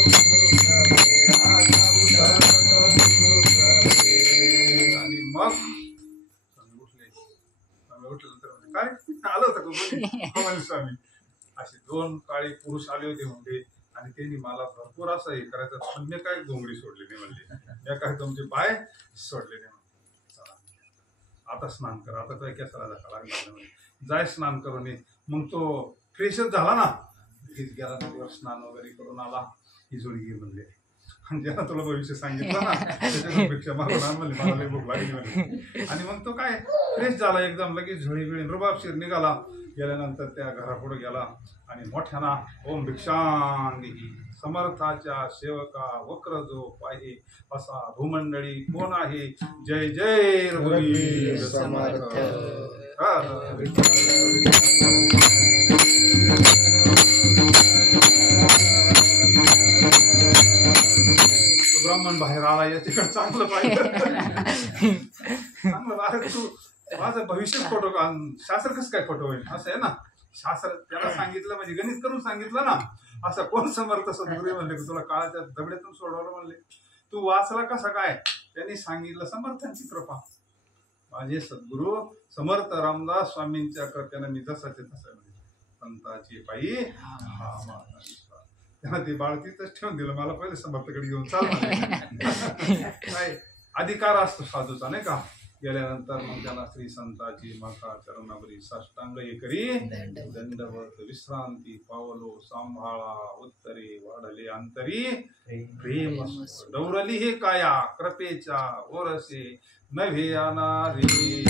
आणि मग स्वामी उठले. स्वामी उठल्यानंतर म्हणे, काय आलं होतं का म्हणे स्वामी. असे 2 काळे पुरुष आले होते म्हणले आणि त्यांनी मला भरपूर असं हे करायचं, पण मी काय घोंगडी सोडली नाही म्हणले, मी काय तुमचे पाय सोडले नाही. चला आता स्नान करा, आता काय केसाला धक्का लागणार नाही. जाय स्नान करून ये. मग तो फ्रेशच झाला ना, लगेच गेला नदीवर स्नान वगैरे करून आला. ही जोडी घे म्हणले. आणि ज्याला तुला भविष्य सांगितलं ना त्याच्यापेक्षा मागून आण म्हणले, मला लई भूक लागली म्हणले. आणि मग तो काय फ्रेश झाला एकदम, लगेच झळी बिळी रुबाबशीर निघाला. गेल्यानंतर त्या घरापुढे गेला आणि मोठ्याना ओम भिक्षांगी समर्थाच्या सेवका वक्र जो पाहे असा भूमंडळी कोण आहे. जय जय रघुवीर समर्थ. ब्राह्मण बाहेर आला, याच्याकडे चांगलं पाहिजे. चांगलं अरे तू माझं भविष्य खोटं का, शास्त्र कसं काय खोटं होईल असं आहे ना. शास्त्र त्याला सांगितलं म्हणजे गणित करून सांगितलं ना. असं कोण समर्थ सद्गुरू म्हणले की तुला काळाच्या दबड्यातून सोडवलं म्हणले. तू वाचला कसा काय, त्यांनी सांगितलं समर्थांची कृपा. माझे सद्गुरू समर्थ रामदास स्वामींच्या कृपेने मी जसाचे तसा म्हणजे संताची पायी हा माझा. त्यांना ते बाळ तिथंच ठेवून दिलं. मला पहिले समर्थकडे घेऊन चाल काय अधिकार असतो साधूचा नाही का. गेल्यानंतर मग त्याला श्री संताची माता चरणावरी साष्टांग हे करी दंडवत विश्रांती पावलो सांभाळा उत्तरे वाढले अंतरी प्रेम डौरली हे काया कृपेच्या ओरसे नव्हे अनारे.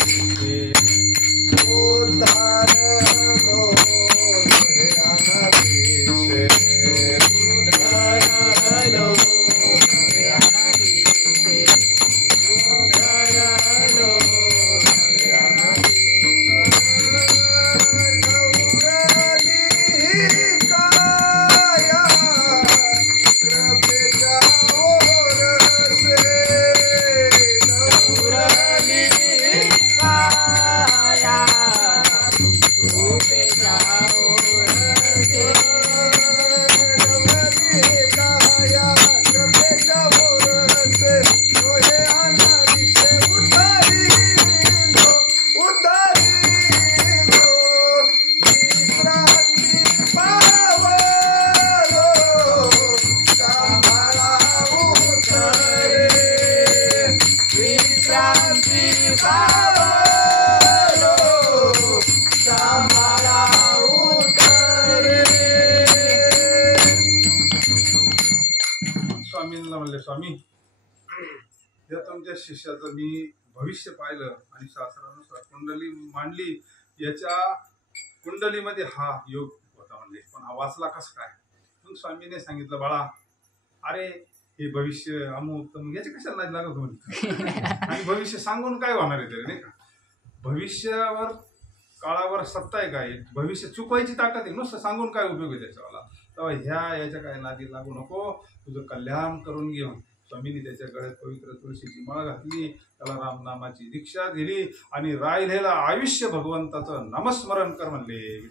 स्वामींना म्हणले, स्वामी या तुमच्या शिष्याचं मी भविष्य पाहिलं आणि शास्त्रानुसार कुंडली मांडली. याच्या कुंडलीमध्ये हा योग होता म्हणले, पण हा वाचला कसं काय. मग स्वामीने सांगितलं, बाळा अरे हे भविष्य अमुक तर मग याचे कशाला नाही लागत म्हणते. आणि भविष्य सांगून काय होणार आहे तरी नाही का. भविष्यावर काळावर सत्ता आहे काय, भविष्य चुकवायची ताकद आहे. नुसतं सांगून काय उपयोग आहे त्याच्यावाला. तेव्हा याच्या काय नादी लागू नको, तुझं कल्याण करून घेऊन स्वामींनी त्याच्या गळ्यात पवित्र तुळशीची माळ घातली. त्याला रामनामाची दीक्षा दिली आणि राहिलेलं आयुष्य भगवंताचं नामस्मरण कर म्हणले.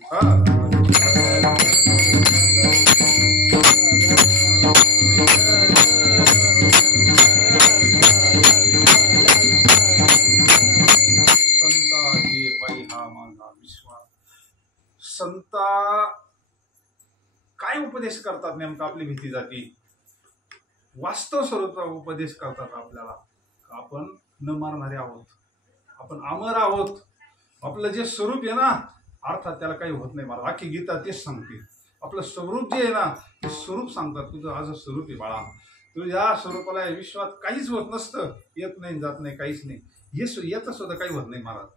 संताची पायी हा माझा विश्वास. संता काय उपदेश करतात नेमका आपली भीती जाती. वास्तव स्वरूपाचा उपदेश करतात आपल्याला. आपण न मारणारे आहोत, आपण अमर आहोत. आपलं जे स्वरूप आहे ना, अर्थात त्याला काही होत नाही. मला अख्खी गीता तेच सांगते. आपलं स्वरूप जे आहे ना, ते स्वरूप सांगतात. तुझं आज स्वरूप आहे बाळा, तुझ्या स्वरूपाला विश्वात काहीच होत नसतं. येत नाही जात नाही काहीच नाही. हे येतं सुद्धा काही होत नाही महाराज.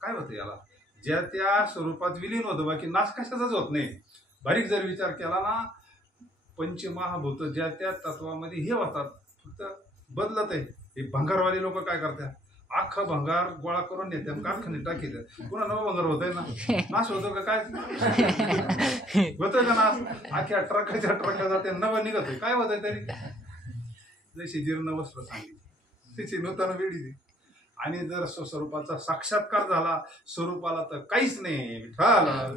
काय होतं याला, ज्या त्या स्वरूपात विलीन होतं, बाकी नाश कशाचाच होत नाही. बारीक जर विचार केला ना, पंचमहाभूत ज्या त्या तत्वामध्ये हे होतात, फक्त बदलत आहे. हे भंगारवाले लोक काय करतात, अख्खं भंगार गोळा करून नेतात, कारखाने टाकीत, पुन्हा नवं भंगार होतंय ना, नाश होतो का काय होतोय का नाश, अख्ख्या ट्रका जाते, नवं निघतोय, काय होतंय तरी. जशी जीर्ण वस्त्र सांगितली तिची नूतन वेळी. आणि जर स्वस्वरूपाचा साक्षात्कार झाला स्वरूपाला तर काहीच नाही. आपण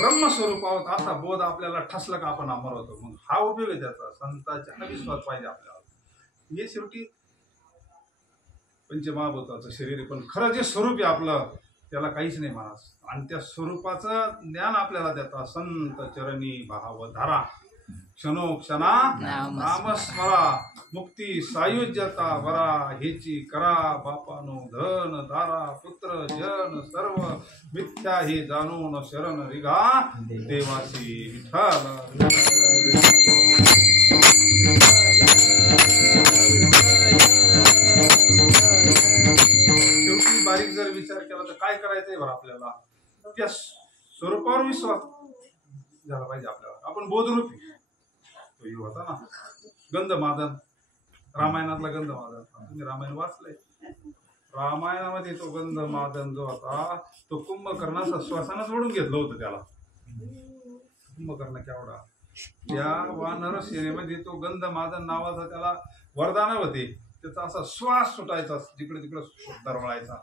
ब्रह्मस्वरूप आहोत असा बोध आपल्याला ठसला का आपण अमर होतो. मग हा उपयोग आहे त्याचा. संतांचा हा विश्वास पाहिजे आपल्याला. हे शेवटी पंचमहाभूताचं शरीर आहे, पण खरं जे स्वरूप आहे आपलं त्याला काहीच नाही महाराज. आणि त्या स्वरूपाचं ज्ञान आपल्याला देतात संत चरणी भावधारा. क्षणोक्षणा नामस्मरा मुक्ती सायुज्यता वरा. हेची करा बापानो धन दारा पुत्र जन सर्व मिथ्या हे जाणून शरण रिगा देवासी विठ्ठल. शेवटी बारीक जर विचार केला तर काय करायचंय बरं आपल्याला, त्या स्वरूपावर विश्वास झाला पाहिजे आपल्याला. आपण बोधरूपी तो होता ना गंधमादन, रामायणातला गंधमादन. तुम्ही रामायण वाचलंय. रामायणामध्ये तो गंधमादन जो होता तो कुंभकर्णाचा श्वासानच ओढून घेतलं होतं त्याला. कुंभकर्ण केवढा, त्या वानर सेनेमध्ये तो गंधमादन नावाचा त्याला वरदान होते. त्याचा असा श्वास सुटायचा, जिकडे तिकडे दरवळायचा.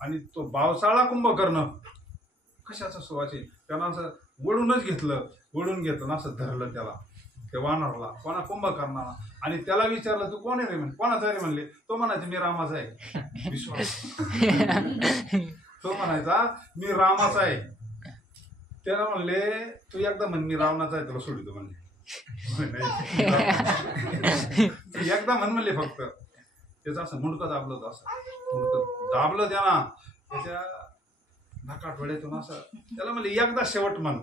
आणि तो बावसाळा कुंभकर्ण कशाचा श्वास आहे, त्यानं असं ओढूनच घेतलं, ओढून घेतलं असं धरलं त्याला, त्या वानरला, कोणा कुंभकर्णाला. आणि त्याला विचारलं तू कोण आहे रे, म्हणजे कोणाचा रे म्हणले. तो म्हणायचा मी रामाचा आहे. विश्वास. तो म्हणायचा मी रामाचा आहे. त्याला म्हणले तू एकदा म्हण मी रावणाचा आहे, तुला सोडितो म्हणले. एकदा म्हण म्हणले फक्त. त्याचं असं मुंडकं दाबलं होतं, असं मुंडकं दाबलं त्याला त्याच्या नाकाटोळ्यातून असं. त्याला म्हणले एकदा शेवट म्हण,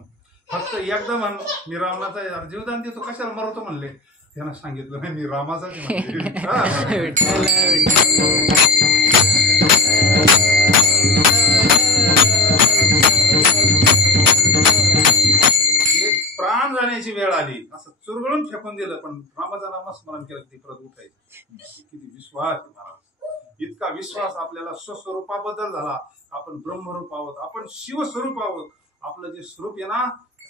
फक्त एकदा म्हण मी रावणाचा आहे. जीवदान देतो कशाला मरवतो म्हणले. त्यानं सांगितलं नाही मी रामाचाच आहे. एक प्राण जाण्याची वेळ आली, असं चुरगळून फेकून दिलं, पण रामाचं नामस्मरण केलं की परत उठायचं. किती विश्वास महाराज. इतका विश्वास आपल्याला स्वस्वरूपाबद्दल झाला. आपण ब्रह्मरूप आहोत, आपण शिवस्वरूप आहोत. आपलं जे स्वरूप आहे ना,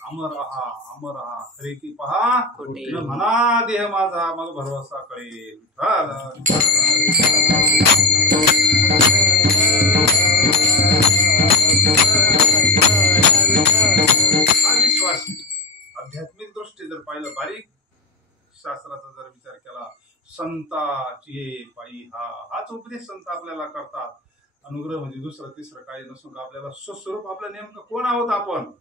अमर आहा अमर आहा हरे की पहा म्हणा देह माझा मग भरवसा कळेल. हा विश्वास आध्यात्मिक दृष्टी जर पाहिलं, बारीक शास्त्राचा जर विचार केला, संताची पायी हाच उपदेश संत आपल्याला करतात. अनुग्रह म्हणजे दुसरं तिसरं काही नसून आपल्याला स्वस्वरूप आपलं नेमकं कोण आहोत, आपण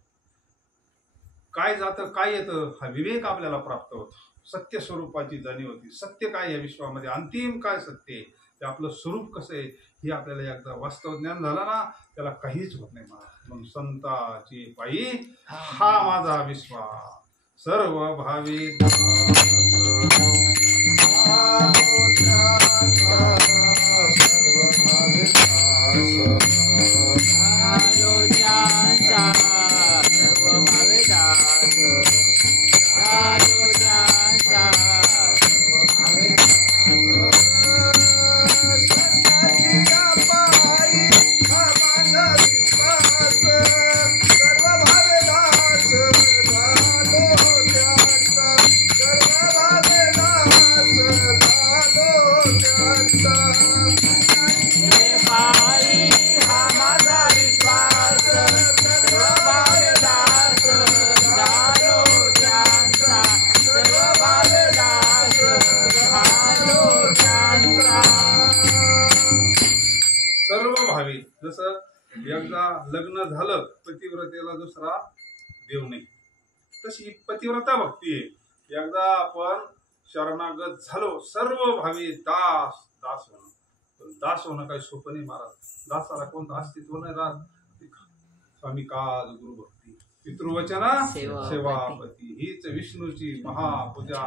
काय जातं काय येतं हा विवेक आपल्याला प्राप्त होतो. सत्य स्वरूपाची जाणीव होती. सत्य काय या विश्वामध्ये, अंतिम काय सत्य आहे, ते आपलं स्वरूप कसं आहे हे आपल्याला एकदा वास्तव ज्ञान झालं ना, त्याला काहीच होत नाही मला. म्हणून संताची पायी हा माझा विश्वास. सर्व भावी जसं एकदा लग्न झालं पतिव्रतेला दुसरा देव नाही, तशी पतिव्रता भक्ती आहे. एकदा आपण शरणागत झालो सर्व भावी दास दास होणं. पण दास होणं काही सोपं नाही महाराज. दासाला कोणतं अस्तित्व नाही राहत. स्वामी काज गुरुभक्ती पितृवचना सेवापती हीच विष्णूची महापूजा.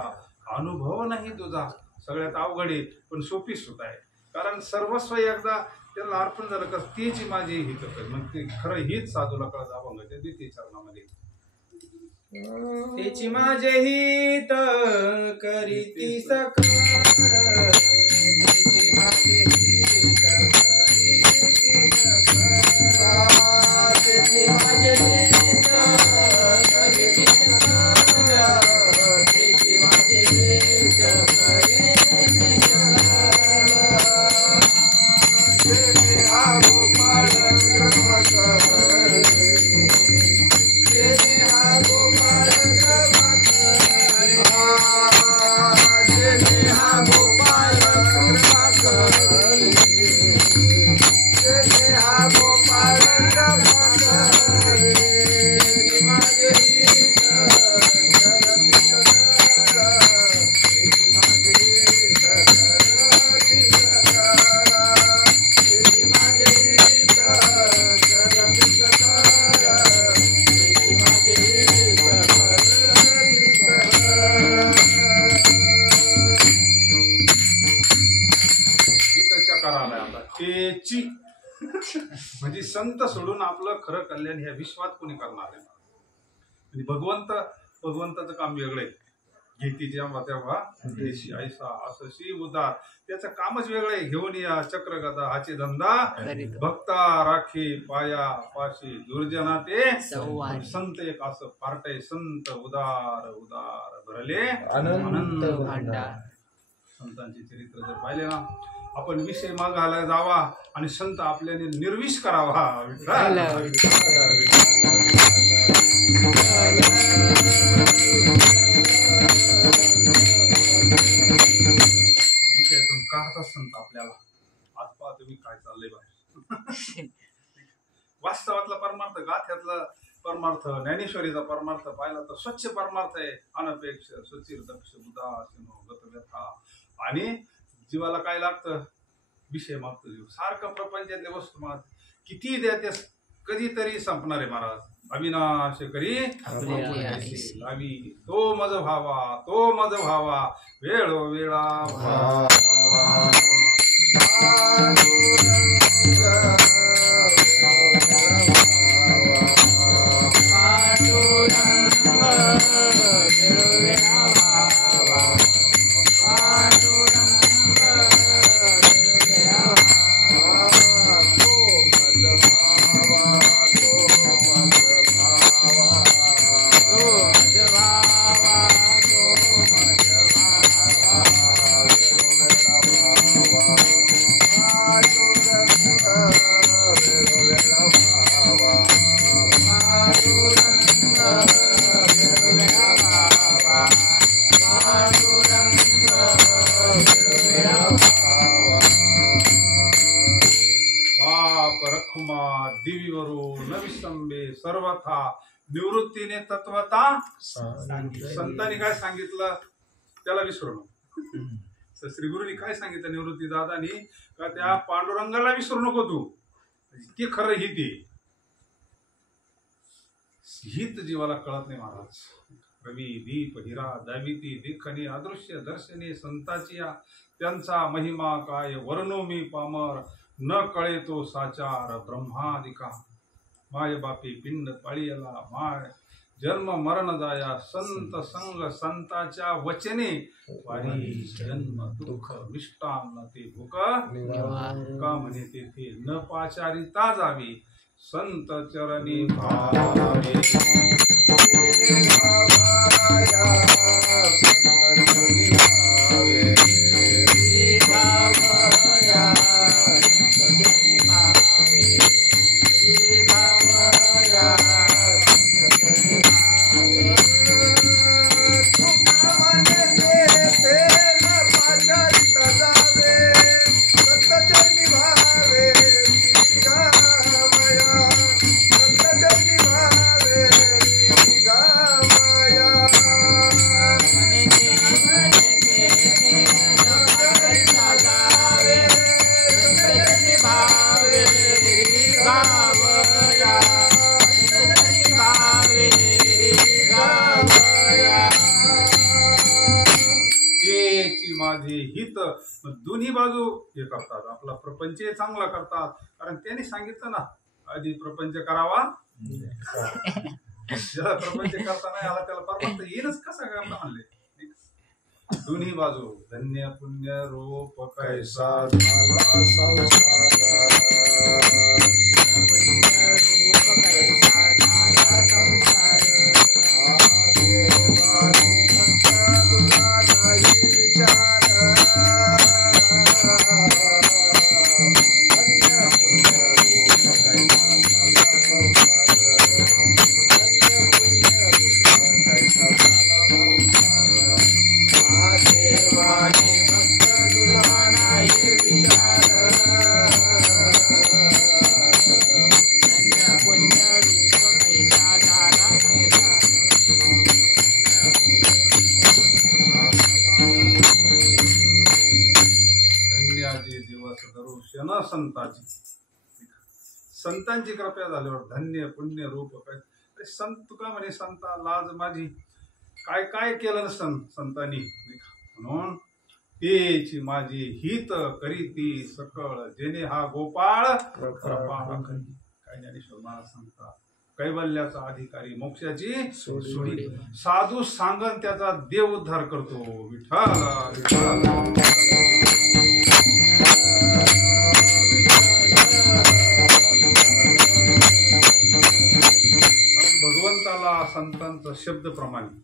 अनुभव नाही तुझा सगळ्यात अवघड आहे, पण सोपी सुद्धा आहे. कारण सर्वस्व एकदा त्याला अर्पण झालं का तीच माझी हित कर. मग ते खरं हीच साधूला कळत अभंग त्या द्वितीय चरणामध्ये. त्याची माझे हित करीती सकळ, त्याची माझे हित करीती सकळ, त्याची माझे हित करीती सकळ, त्याची माझे हित करीती तेची म्हणजे संत सोडून आपलं खरं कल्याण ह्या विश्वात कोणी करणार आहे. म्हणजे भगवंताचं काम वेगळं आहे. घेती जेव्हा तेव्हा देशी ऐसा असं शी उदार त्याचं कामच वेगळं आहे. घेऊन या चक्र गदा हाचे धंदा भक्ता राखी पाया पाशी दुर्जना ते संत एक असं पार्टय संत उदार उदार भरले आनंद भांडार. संतांचे चरित्र जर पाहिले ना आपण विषय मागायला जावा आणि संत आपल्याने निर्विष करावा. विषयातून काढतात संत आपल्याला. आज पहा तुम्ही काय चाललंय बाहेर. वास्तवातला परमार्थ गाथ्यातला परमार्थ ज्ञानेश्वरीचा परमार्थ पाहिला तर स्वच्छ परमार्थ आहे. अनपेक्ष सुचिर दक्ष उदासीनो गत व्यथा. आणि जीवाला काय लागतं विषय मागतो जीव. सारखं प्रपंचातले वस्तू माग किती द्या ते कधीतरी संपणार आहे. महाराज अविनाश करी लावी तो मज व्हावा वेळोवेळा दिवीवरून नविसंबे सर्वथा निवृत्तीने तत्वता. संतांनी काय सांगितलं त्याला विसरू नको. श्री गुरुनी काय सांगितलं निवृत्ती दादानी का त्या पांडुरंगाला विसरू नको तू. ते खरं हित आहे. हित जीवाला कळत नाही महाराज. रवी दीप हिरा दाविती देखणी अदृश्य दर्शने संताची त्यांचा महिमा काय वर्णो मी पामर न कळे तो साचार ब्रह्मादिका. माय बापी पिंड पाळीला माय जन्म मरण जाया संत संग संताच्या वचने वारी जन्म दुःख मिष्टान्न ते भूक का म्हणे तेथे न पाचारिता जावी संत चरणी भावे. मग दोन्ही बाजू हे करतात, आपला प्रपंच चांगला करतात. कारण त्यांनी सांगितलं ना, आधी प्रपंच करावा. ज्याला प्रपंच करता नाही आला त्याला परमार्थ येईलच कसा करता म्हणले. दोन्ही बाजू धन्य पुण्य रूप कैसा झाला संसार संतांची संतांची कृपा झाल्यावर धन्य पुण्य रूप काय. संत तुका म्हणे संता लाज माझी, काय काय केलं संतांनी, म्हणून तेची माझी हित करीती सकळ जेणे हा गोपाळ कृपा करी. काय ज्ञानेश्वर महाराज सांगतात, कैवल्याचा अधिकारी मोक्षाची सोडी, साधू सांगन त्याचा देव उद्धार करतो. विठ्ठल विठ्ठल. भगवंताला संतांचा शब्द प्रमाणे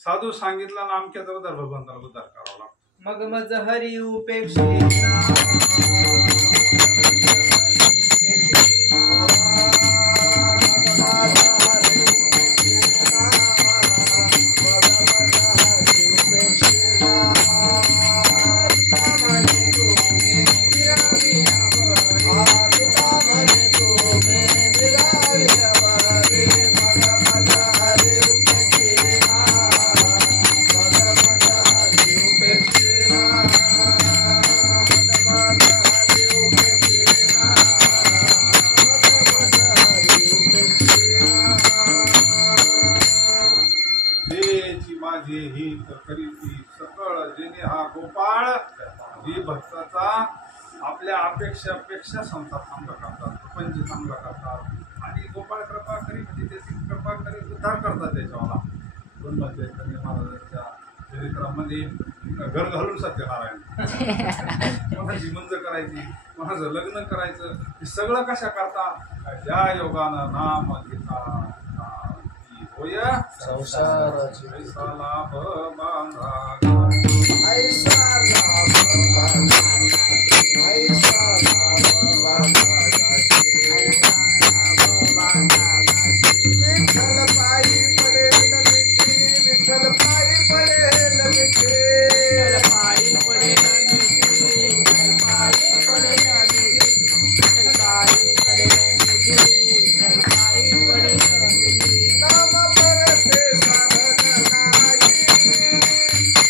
साधू सांगितला ना अमक्याचा उद्धार भगवंताला उद्धार करावा लागतो. मग मज हरी उपेक्षेना माझे हित करीती सकळ जेणे हा गोपाळ. जी भक्ताचा आपल्या अपेक्षापेक्षा संसार चांगला करतात, प्रपंच चांगला करतात आणि गोपाळ कृपा करी म्हणजे त्याची कृपा करी उद्धार करतात. त्याच्यावाला ब्रह्मचैतन्य महाराजांच्या चरित्रामध्ये घर घालून सत्यनारायण कोणाची मंज करायची, कोणाचं लग्न करायचं, हे सगळं कशा करता, ज्या योगानं नाम घेता होय संसाराची ऐसा लाभ बांधा ऐसा लाभ बांधा ऐसा लाभ बांधा विठ्ठल पायी पडेल मिठी विठ्ठल पायी पडेल मिठी पायी पडेल पायी पडेल पायी पडेल नाम परते साधन नाही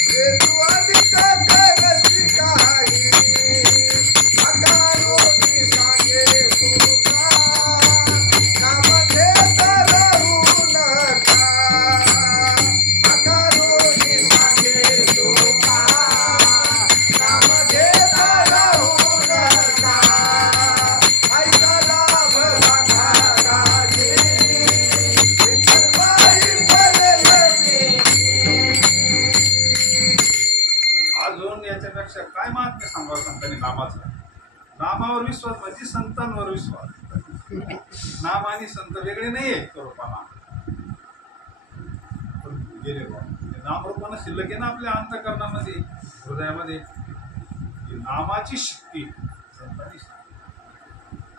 हेतू अधिक कलसी काही अकारोगी सांगे तुका नाम घेत राहू नका अकारोगी सांगे तुका नाम घेत राहू नका ऐसा लाभ राखा अजून याच्यापेक्षा काय महात्म्य सांगावं संतांनी नामाचं. नामावर विश्वास म्हणजे संतांवर विश्वास. नाम आणि संत वेगळे नाहीये स्वरूपाला, गेले नामरूपानं शिल्लक आहे ना आपल्या अंतःकरणामध्ये हृदयामध्ये. नामाची शक्ती संतांनी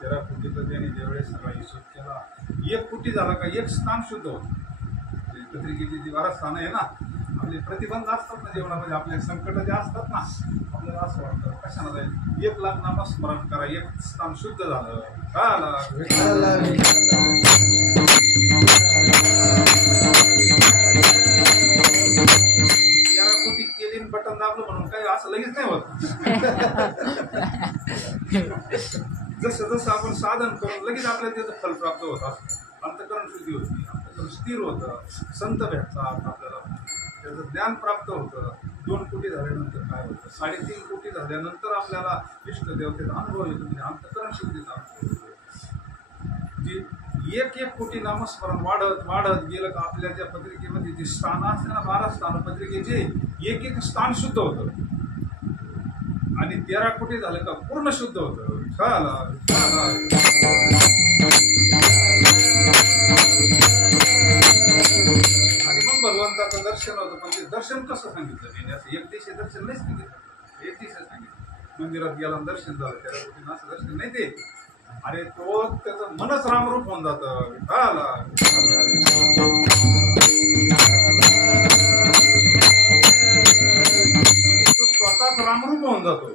13 कोटीचं त्याने ज्यावेळेस सगळा हिशोब केला, 1 कोटी झाला का 1 स्थान शुद्ध होतं. पत्रिकेची जी 12 स्थान आहे ना, आपले प्रतिबंध असतात ना जीवनामध्ये, आपले संकट जे असतात ना, आपल्याला असं वाटतं कशाला जाईल 1 लाख नामस्मरण करा 1 स्थान शुद्ध झालं. कोटी केली बटन दाबलं म्हणून काही असं लगेच नाही होत. जसं जसं आपण साधन करून लगेच आपल्याला त्याचं फल प्राप्त होत असतं. अंतःकरण शुद्धी होती, अंतःकरण स्थिर होतं, संत भेटतात आपल्याला, त्याचं ज्ञान प्राप्त होतं, 2 कोटी झाल्यानंतर काय होतं, 3.5 कोटी झाल्यानंतर आपल्याला इष्टदेवतेचा अनुभव येतो, म्हणजे अंतःकरण शुद्धीचा अनुभव येतो. जी 1 कोटी नामस्मरण वाढत वाढत गेलं का आपल्या त्या पत्रिकेमध्ये जे स्थान असते ना, 12 स्थान पत्रिकेचे एक स्थान शुद्ध होतं आणि 13 कोटी झालं का पूर्ण शुद्ध होतं. आणि मग भगवंताचं दर्शन होतं. पण ते दर्शन कसं सांगितलं त्यांनी, असं एक दिवशी दर्शन नाही सांगितलं, एक दिवशी सांगितलं. मंदिरात गेला दर्शन झालं, 13 कोटीनं असं दर्शन नाही ते. अरे तो त्याचं मनच रामरूप होऊन जातं. तो स्वतःच रामरूप होऊन जातो.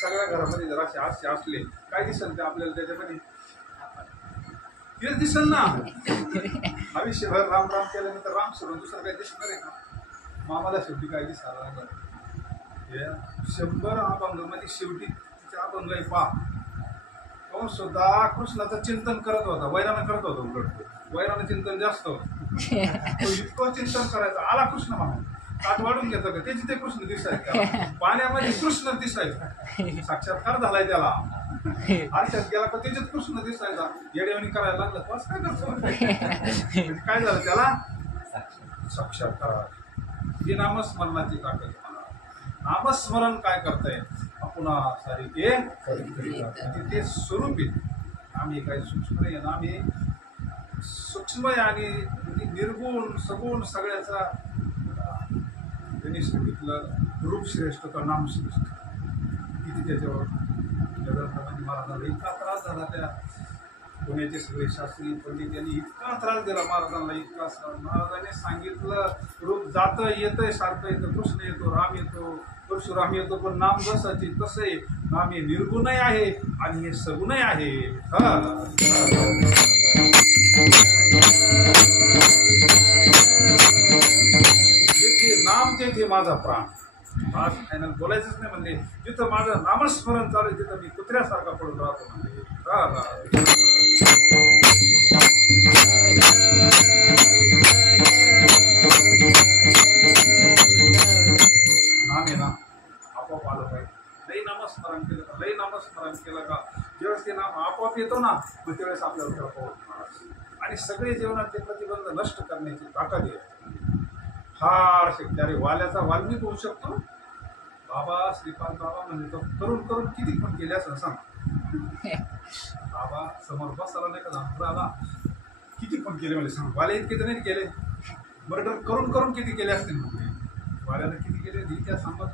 सगळ्या घरामध्ये जर असे असले काय दिसेल ते आपल्याला त्याच्यामध्ये, तेच दिसेल ना. आयुष्यभर राम राम केल्यानंतर राम सोडून दुसरं काही दिसणार आहे का? मग आम्हाला शेवटी काय दिसायला लागलं, 100 अभंगामध्ये शेवटी तिचे अभंग आहे पा. तो सुद्धा कृष्णाचं चिंतन करत होता, वैरानं करत होता. उलट वैरानं चिंतन जास्त होतं. तो इतकं चिंतन करायचं, आला कृष्ण म्हणून ताट वाढून घेतो का त्याची ते कृष्ण दिसायचं, पाण्यामध्ये कृष्ण दिसायचं, साक्षात्कार झालाय त्याला. आरशात गेला का त्याच्यात कृष्ण दिसायचा. येडेवणी करायला लागलं, बस काय करतो म्हणजे काय झालं त्याला साक्षात्कार. ही नामस्मरणाची ताकद. नामस्मरण काय करताय आपण सारी ते स्वरूप आहे. आम्ही काही सूक्ष्म नाही, आम्ही सूक्ष्म आणि निर्गुण सगुण सगळ्याचा त्यांनी सांगितलं. रूप श्रेष्ठ का नाम श्रेष्ठ, किती त्याच्यावर महाराजांना इतका त्रास झाला. त्या पुण्याचे सगळे शास्त्री पंडित यांनी इतका त्रास दिला महाराजांना, इतका. महाराजांनी सांगितलं रूप जातं येतंय, सारखं येतं, कृष्ण येतो, राम येतो, परशुराम येतो, पण नाम जसाची तसं आहे. नाम हे निर्गुणही आहे आणि हे सगुणही आहे. जेथे नाम तेथे माझा प्राण. आज फायनल बोलायचंच नाही म्हणजे, जिथं माझं नामस्मरण चालू आहे तिथं मी कुत्र्यासारखा पडून राहतो म्हणजे. नाम आहे ना, आपोआप आलं पाहिजे. लई नामस्मरण केलं का, लई नामस्मरण केलं का ज्यावेळेस ते नाम आपोआप येतो ना, मग त्यावेळेस आपल्याला कृपा होत. आणि सगळे जीवनाचे प्रतिबंध नष्ट करण्याची ताकद आहे, फार शक्ती. अरे वाल्याचा वाल्मिक होऊ शकतो बाबा. श्रीपाद बाबा म्हणजे तो करून करून किती पण केले असं सांग. बाबा समोर बसायला नाही का जाणला, किती पण केले म्हणजे सांग. वाले इतके तर नाही केले, मर्डर करून करून किती केले असतील म्हणजे. वाल्यानं किती केले इतिहास सांगत.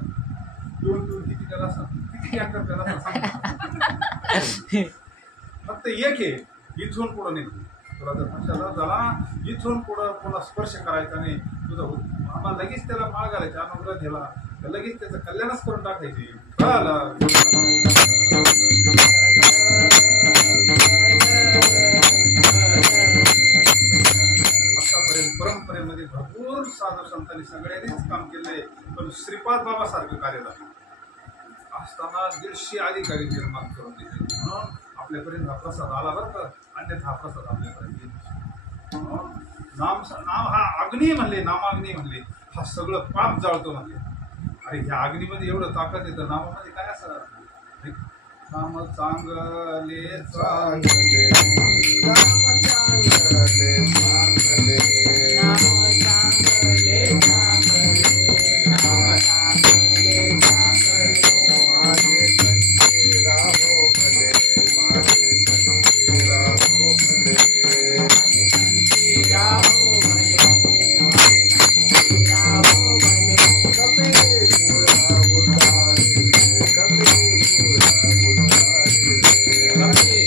दोन किती केला असं, किती ऍक्टर केला असं सांग. फक्त एक आहे, इथून पुढं नाही. तुला जर पक्षाचा झाला इथून पुढं पुन्हा स्पर्श करायचा नाही तुझं. आम्हाला लगेच त्याला माळ घालायचा, अनुग्रह दिला तर लगेच त्याचं कल्याणच करून टाकायची. आतापर्यंत परंपरेमध्ये भरपूर साधू संतांनी सगळ्यांनीच काम केलंय, पण श्रीपाद बाबा सारखं कार्य झालं असताना 150 अधिकारी निर्माण करून दिले. म्हणून आपल्यापर्यंत हा प्रसाद आला बरं का, अन्यथा हा प्रसाद आपल्यापर्यंत येईल. नाम हा अग्नी म्हणले, नामाग्नी म्हणले, हा सगळं पाप जाळतो म्हणले. अरे ह्या अग्नीमध्ये एवढं ताकद येतं, नामामध्ये काय असं. नाम चांगले चांगले नाम चांगले चांगले माझे कंठी राहो भले, माझे कंठी राहो भले. कभी कुळा उतारिले, कभी कुळा उतारिले. राक्षसा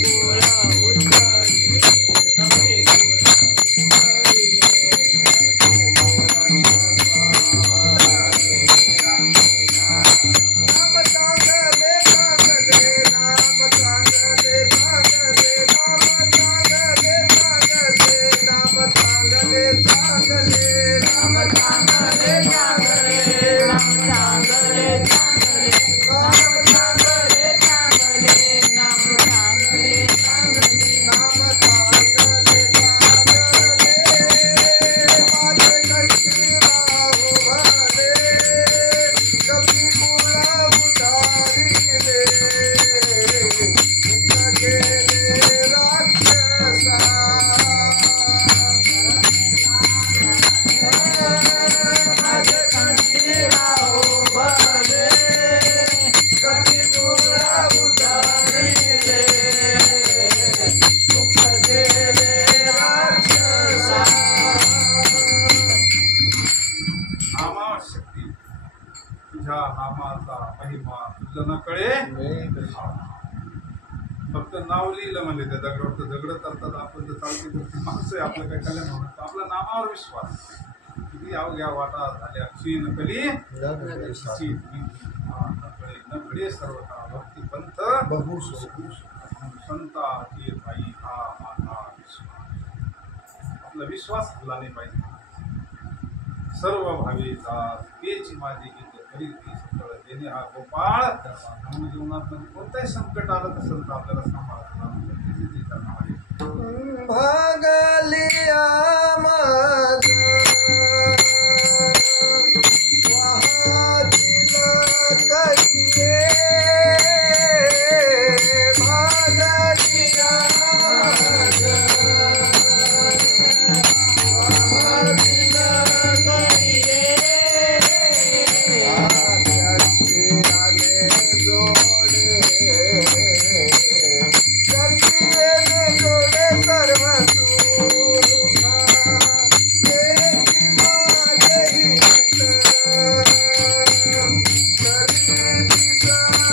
महिमा तुझं न कळे फक्त नाव लिहिलं म्हणजे त्या दगडावर तर दगड करतात आपण तर चालते तर माणसं आहे आपलं काय कल्याण होणार आपल्या नामावर विश्वास किती अवघ्या वाटा झाल्या क्षीण कली नकडे सर्व भक्ती पंथ संता पायी हा माझा विश्वास आपला विश्वास हल्ला नाही पाहिजे सर्व भावेचा तेची माझी गीत खरी ती सकळ देणे हा गोपाळ मानव जीवनात कोणताही संकट आलं तर संत आपल्याला सांभाळायला भागलिया माझा वाहतीला कळीये भागलिया माझा वाहतीला कळीये आत्याचे जोडे सखीने जोडे सर्व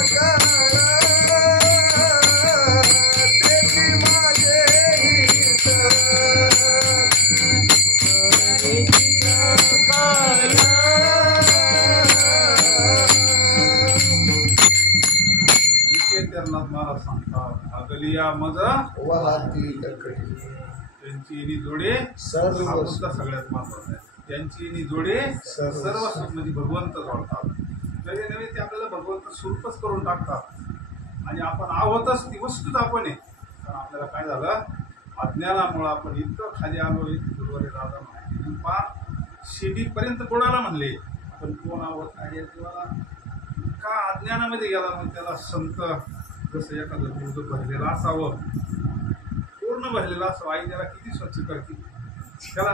सुखा तेची माझे हित करीती सकाळ तेची माझे हित त्यांना मला सांगतात भागलिया मज वाहती लकडी त्यांची इनी जोडे सर्व हा मुद्दा सगळ्यात महत्वाचा आहे त्यांची इनी जोडे सर्व सर्व सुख म्हणजे भगवंत जोडतात नवे नवे ते आपल्याला भगवंत स्वरूपच करून टाकतात आणि आपण आहोतच ती वस्तूच आपण आहे कारण आपल्याला काय झालं अज्ञानामुळे आपण इतकं खाली आलो इतकं गुरुवारी दादा माहिती पार शिडीपर्यंत कोणाला म्हणले आपण कोण आहोत काय आहे किंवा का अज्ञानामध्ये गेला मग त्याला संत जसं एखादं दूध भरलेलं असावं पूर्ण भरलेलं असावं आई त्याला किती स्वच्छ करते त्याला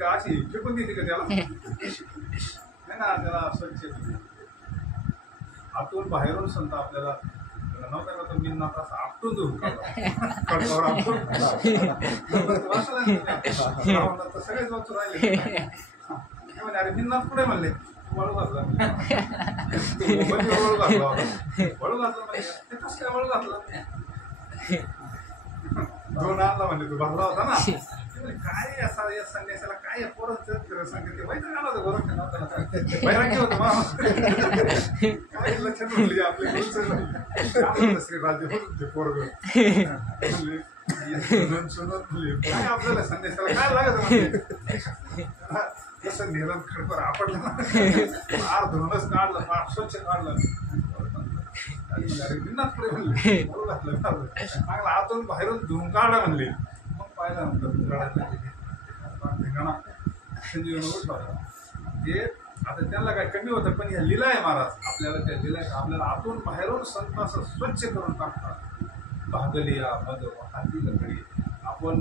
का अशी फेकून देते का त्याला नाही ना त्याला स्वच्छ करते आतून बाहेरून संत आपल्याला नव्हता का मी ना असं आपटून देऊ खडकावर आपटून सगळेच वाचून राहिले अरे मिन्नात पुढे म्हणले वळू घातला वळू घातला वळू घातला म्हणजे ते कसं काय वळू घातला दोन आणला म्हणजे तू भरला होता ना काय असा या संन्यासाला काय पोरं सांगते माहिती का नव्हतं गोरख नव्हतं वैराग्य होतं काय लक्षात म्हणली आपले राज्य होत ते पोरग काय आपल्याला संन्यासाला काय लागत कसं निरंत खडपर आपडलं ना फार धुणच काढलं फार स्वच्छ काढलं अरे बिन्नात पुढे म्हणले बरोबर घातलं चांगलं आतून बाहेरून धुवून काढा म्हणले मग पाहिलं नंतर ते आता त्यांना काय कमी होतं पण ह्या लीला आहे महाराज आपल्याला त्या लीला आपल्याला आतून बाहेरून संत असं स्वच्छ करून टाकतात भागलिया मध हाती लकडी आपण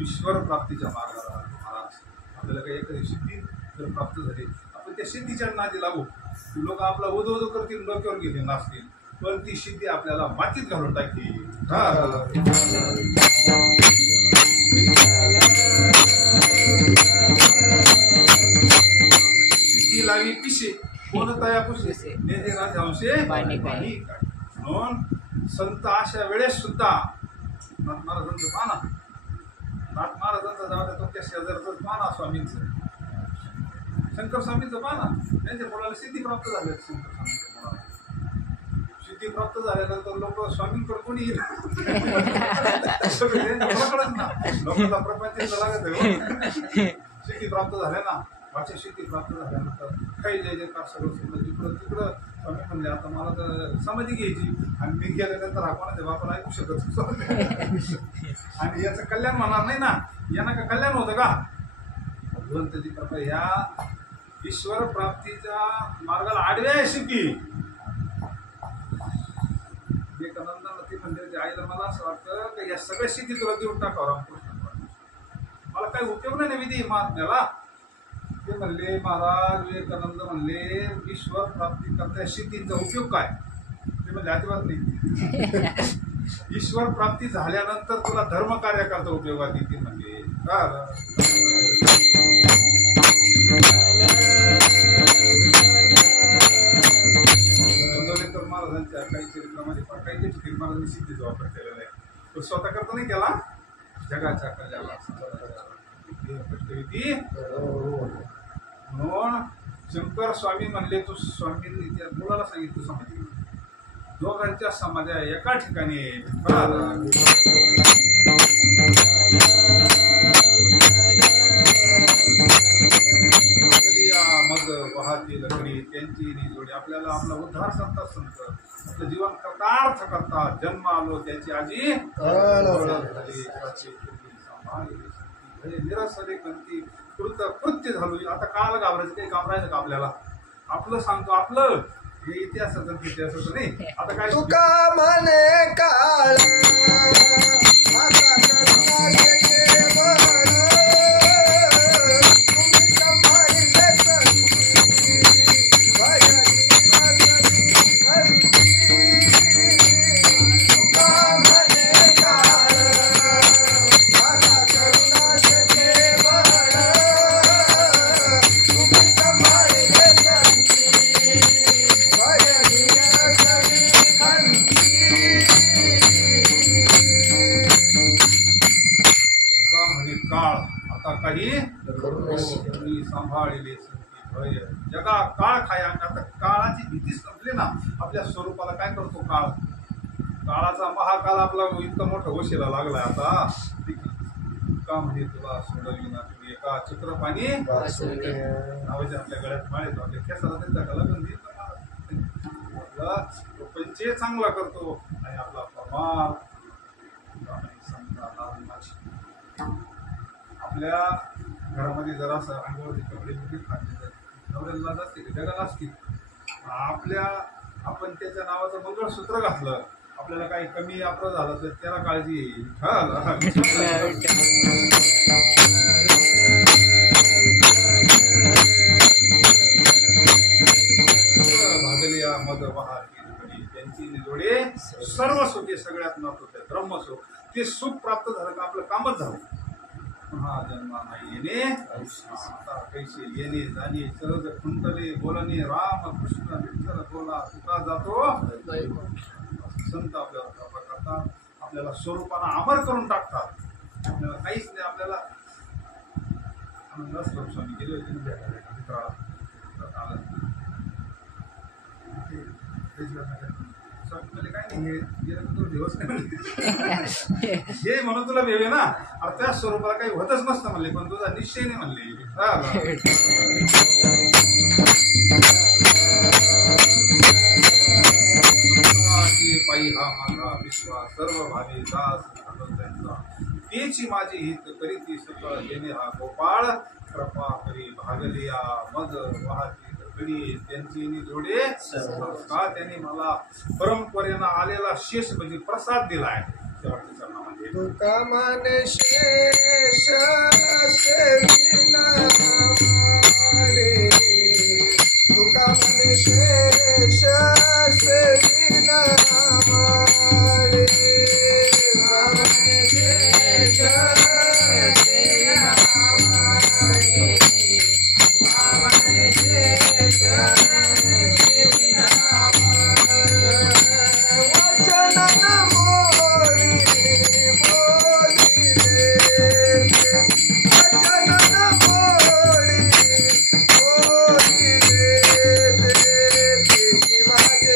ईश्वर प्राप्तीच्या मार्गाला महाराज आपल्याला काही एखादी सिद्धी जर प्राप्त झाली आपण त्या सिद्धीच्या नादी लागू लोक आपला उदो उदो करतील डोक्यावर घेतील नाचतील पण ती सिद्धी आपल्याला मातीत घालून टाकली सिद्धी लावी पिशे कोणता या पुशे नेते राजहंशे म्हणून संत अशा वेळेस सुद्धा नाथ महाराजांचं पाना नाथ महाराजांचा जाऊ तुमच्या शेजारच पाना स्वामींचं शंकर स्वामींचं पाना त्यांच्या मुलाला सिद्धी प्राप्त झाले शंकर स्वामींच्या मुलाला सिद्धी प्राप्त झाल्यानंतर लोक स्वामींकडे कोणी येईल ना लोकांना प्रपंच लागत आहे सिद्धी प्राप्त झाल्या ना वाच्या सिद्धी प्राप्त झाल्यानंतर काही जय जयकार सगळं सगळं तिकडं तिकडं स्वामी म्हणले आता मला तर समाधी घ्यायची आणि मी गेल्यानंतर हा कोणाच्या बापाला ऐकू शकत आणि याचं कल्याण होणार नाही ना यांना का कल्याण होतं का भगवंताची कृपा ह्या ईश्वर प्राप्तीच्या मार्गाला आडव्या आहे सिद्धी विवेकानंदांना ते म्हणजे आईला मला असं वाटतं की या सगळ्या सिद्धी तुला देऊन टाकावं रामकृष्ण मला काही उपयोग नाही विधी महात्म्याला ते म्हणले महाराज विवेकानंद म्हणले ईश्वर प्राप्ती करता सिद्धींचा उपयोग काय ते म्हणजे अजिबात नाही ईश्वर प्राप्ती झाल्यानंतर तुला धर्म कार्य करता उपयोगात येतील म्हणजे महाराजांच्या काही चरित्रामध्ये पण काही काही ठिकाणी महाराजांनी सिद्धीचा वापर केलेला आहे. तो स्वतः करता नाही केला, जगाच्या कल्याणाला ती म्हणून शंकर स्वामी म्हणले तू स्वामी मुलाला सांगितलं समाधी दोघांच्या समाध्या एका ठिकाणी मग वाहती लकडी त्यांची जोडी आपल्याला आपला उद्धार करतात संत आपलं जीवन कृतार्थ करतात. जन्म आलो त्याची आजी निरसले कंती कृत्य झालो. आता काल घाबरायचं काही काम राहिलं का आपल्याला? आपलं सांगतो आपलं हे इतिहासाचं इतिहासाचं नाही. आता काय तुका म्हणे काळ आता करुणा शेते बळ, तुम्ही सांभाळले संती, भजनीला सरी हरती. तुका म्हणे काळ आता करुणा शेते बळ, तुम्ही सांभाळले संती, भजनीला सरी हरती. का म्हणे काळ आता काही मी सांभाळले भय जगा काळ खाय. आता काळाची भीतीच संपली ना. आपल्या स्वरूपाला काय करतो काळ? काळाचा महाकाल आपला इतका मोठा वशीला लागलाय आता. का म्हणे तुला सोडली ना तुम्ही एका चित्रपाणी नावाच्या आपल्या गळ्यात माळे आपल्या केसाला त्यांच्या कलागंध आपला पंचे चांगला करतो आणि आपला प्रमाण आपल्या घरामध्ये जरा असं अंगावरती कपडे बिपडे खाते नवऱ्याला असते की जगाला असते. आपण त्याच्या नावाचं मंगळसूत्र घातलं आपल्याला काही कमी अपराध झाला तर त्याला काळजी येईल. भागलिया मद वाहती त्यांची निजोडे सर्व सुखे सगळ्यात महत्वाचं ब्रह्मसुख. ते सुख प्राप्त झालं का आपलं कामच झालं. पुन्हा जन्मा नाही येणे आता कैसे येणे जाणे सहज खुंटले बोलणे राम कृष्ण विठ्ठल बोला तुका जातो. संत आपल्याला कृपा करतात, आपल्याला स्वरूपानं अमर करून टाकतात. आपल्याला काहीच नाही. आपल्याला आनंद स्वामी गेले होते मित्राला काय नाही हे गेलं तर दिवस नाही हे म्हणून तुला वेळ ना. अरे त्या स्वरूपाला काही होतच नसतं म्हणले पण तुझा निश्चय नाही म्हणले. पायी हा माझा विश्वास सर्व भावी दास त्यांचा तेची माझी हित करीती सकळ देणे हा गोपाळ कृपा करी भागलिया मग वाहती कडी त्यांची जोडे का त्यांनी मला परंपरेनं आलेला शेष म्हणजे प्रसाद दिलाय. शेवटच्या चरणामध्ये तुका म्हणे शेष सेविना मारे, तुका म्हणे शेष सेविना मारे, शेष सेविना मारे, वचन मोरी बोलिले, वचन मोरी बोलिले, तेची माझी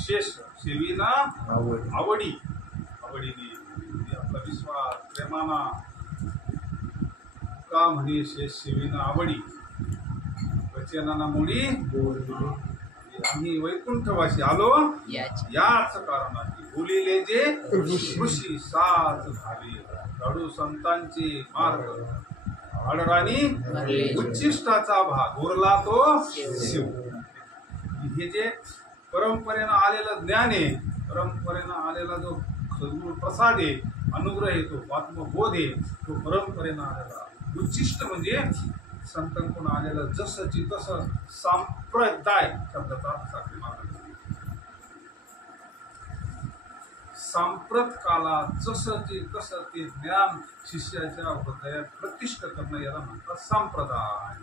शेष सेवीना आवडी आवडीने म्हणजे आपला विश्वास प्रेमाना का म्हणे शेष सेवीना आवडी वचनाना मुडी आम्ही वैकुंठवासी आलो याच कारणाने बोलिले जे ऋषी साच झाले लाडू संतांचे मार्ग आडराणी उच्चिष्टाचा भाग उरला तो शिव. हे जे परंपरेनं आलेलं ज्ञान आहे, परंपरेनं आलेला जो सद्गुरु प्रसाद आहे, अनुग्रह आहे, तो आत्मबोध आहे, तो परंपरेनं आलेला उच्चिष्ट म्हणजे संतांकडून आलेलं जसंची तसं सांप्रदाय शब्दाचा अर्थ मात्र सांप्रत काला जसंची तसं ते ज्ञान शिष्याच्या हृदयात प्रतिष्ठ करणं याला म्हणतात संप्रदाय.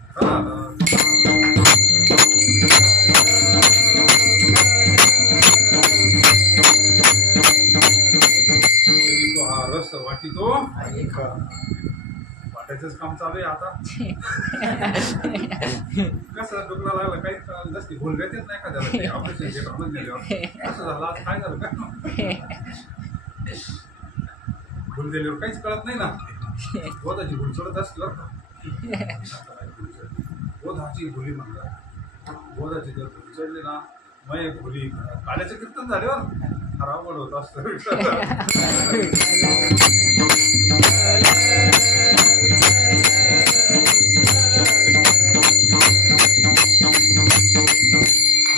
तो हा रस वाटितो वाटायचंच काम चालू आहे आता. कसं डुकला लागलं काही जास्ती भूल येत नाही का त्याला ऑपरेशन गेल्यावर कसं झालं आज काय झालं काय भूल गेल्यावर काहीच कळत नाही ना. बोधाची भूल चढत असली बोधाची भुली म्हणतात. बोधाची जर भूल चढली ना मग भुली काल्याचं कीर्तन झाल्यावर फार अवघड होत असतं.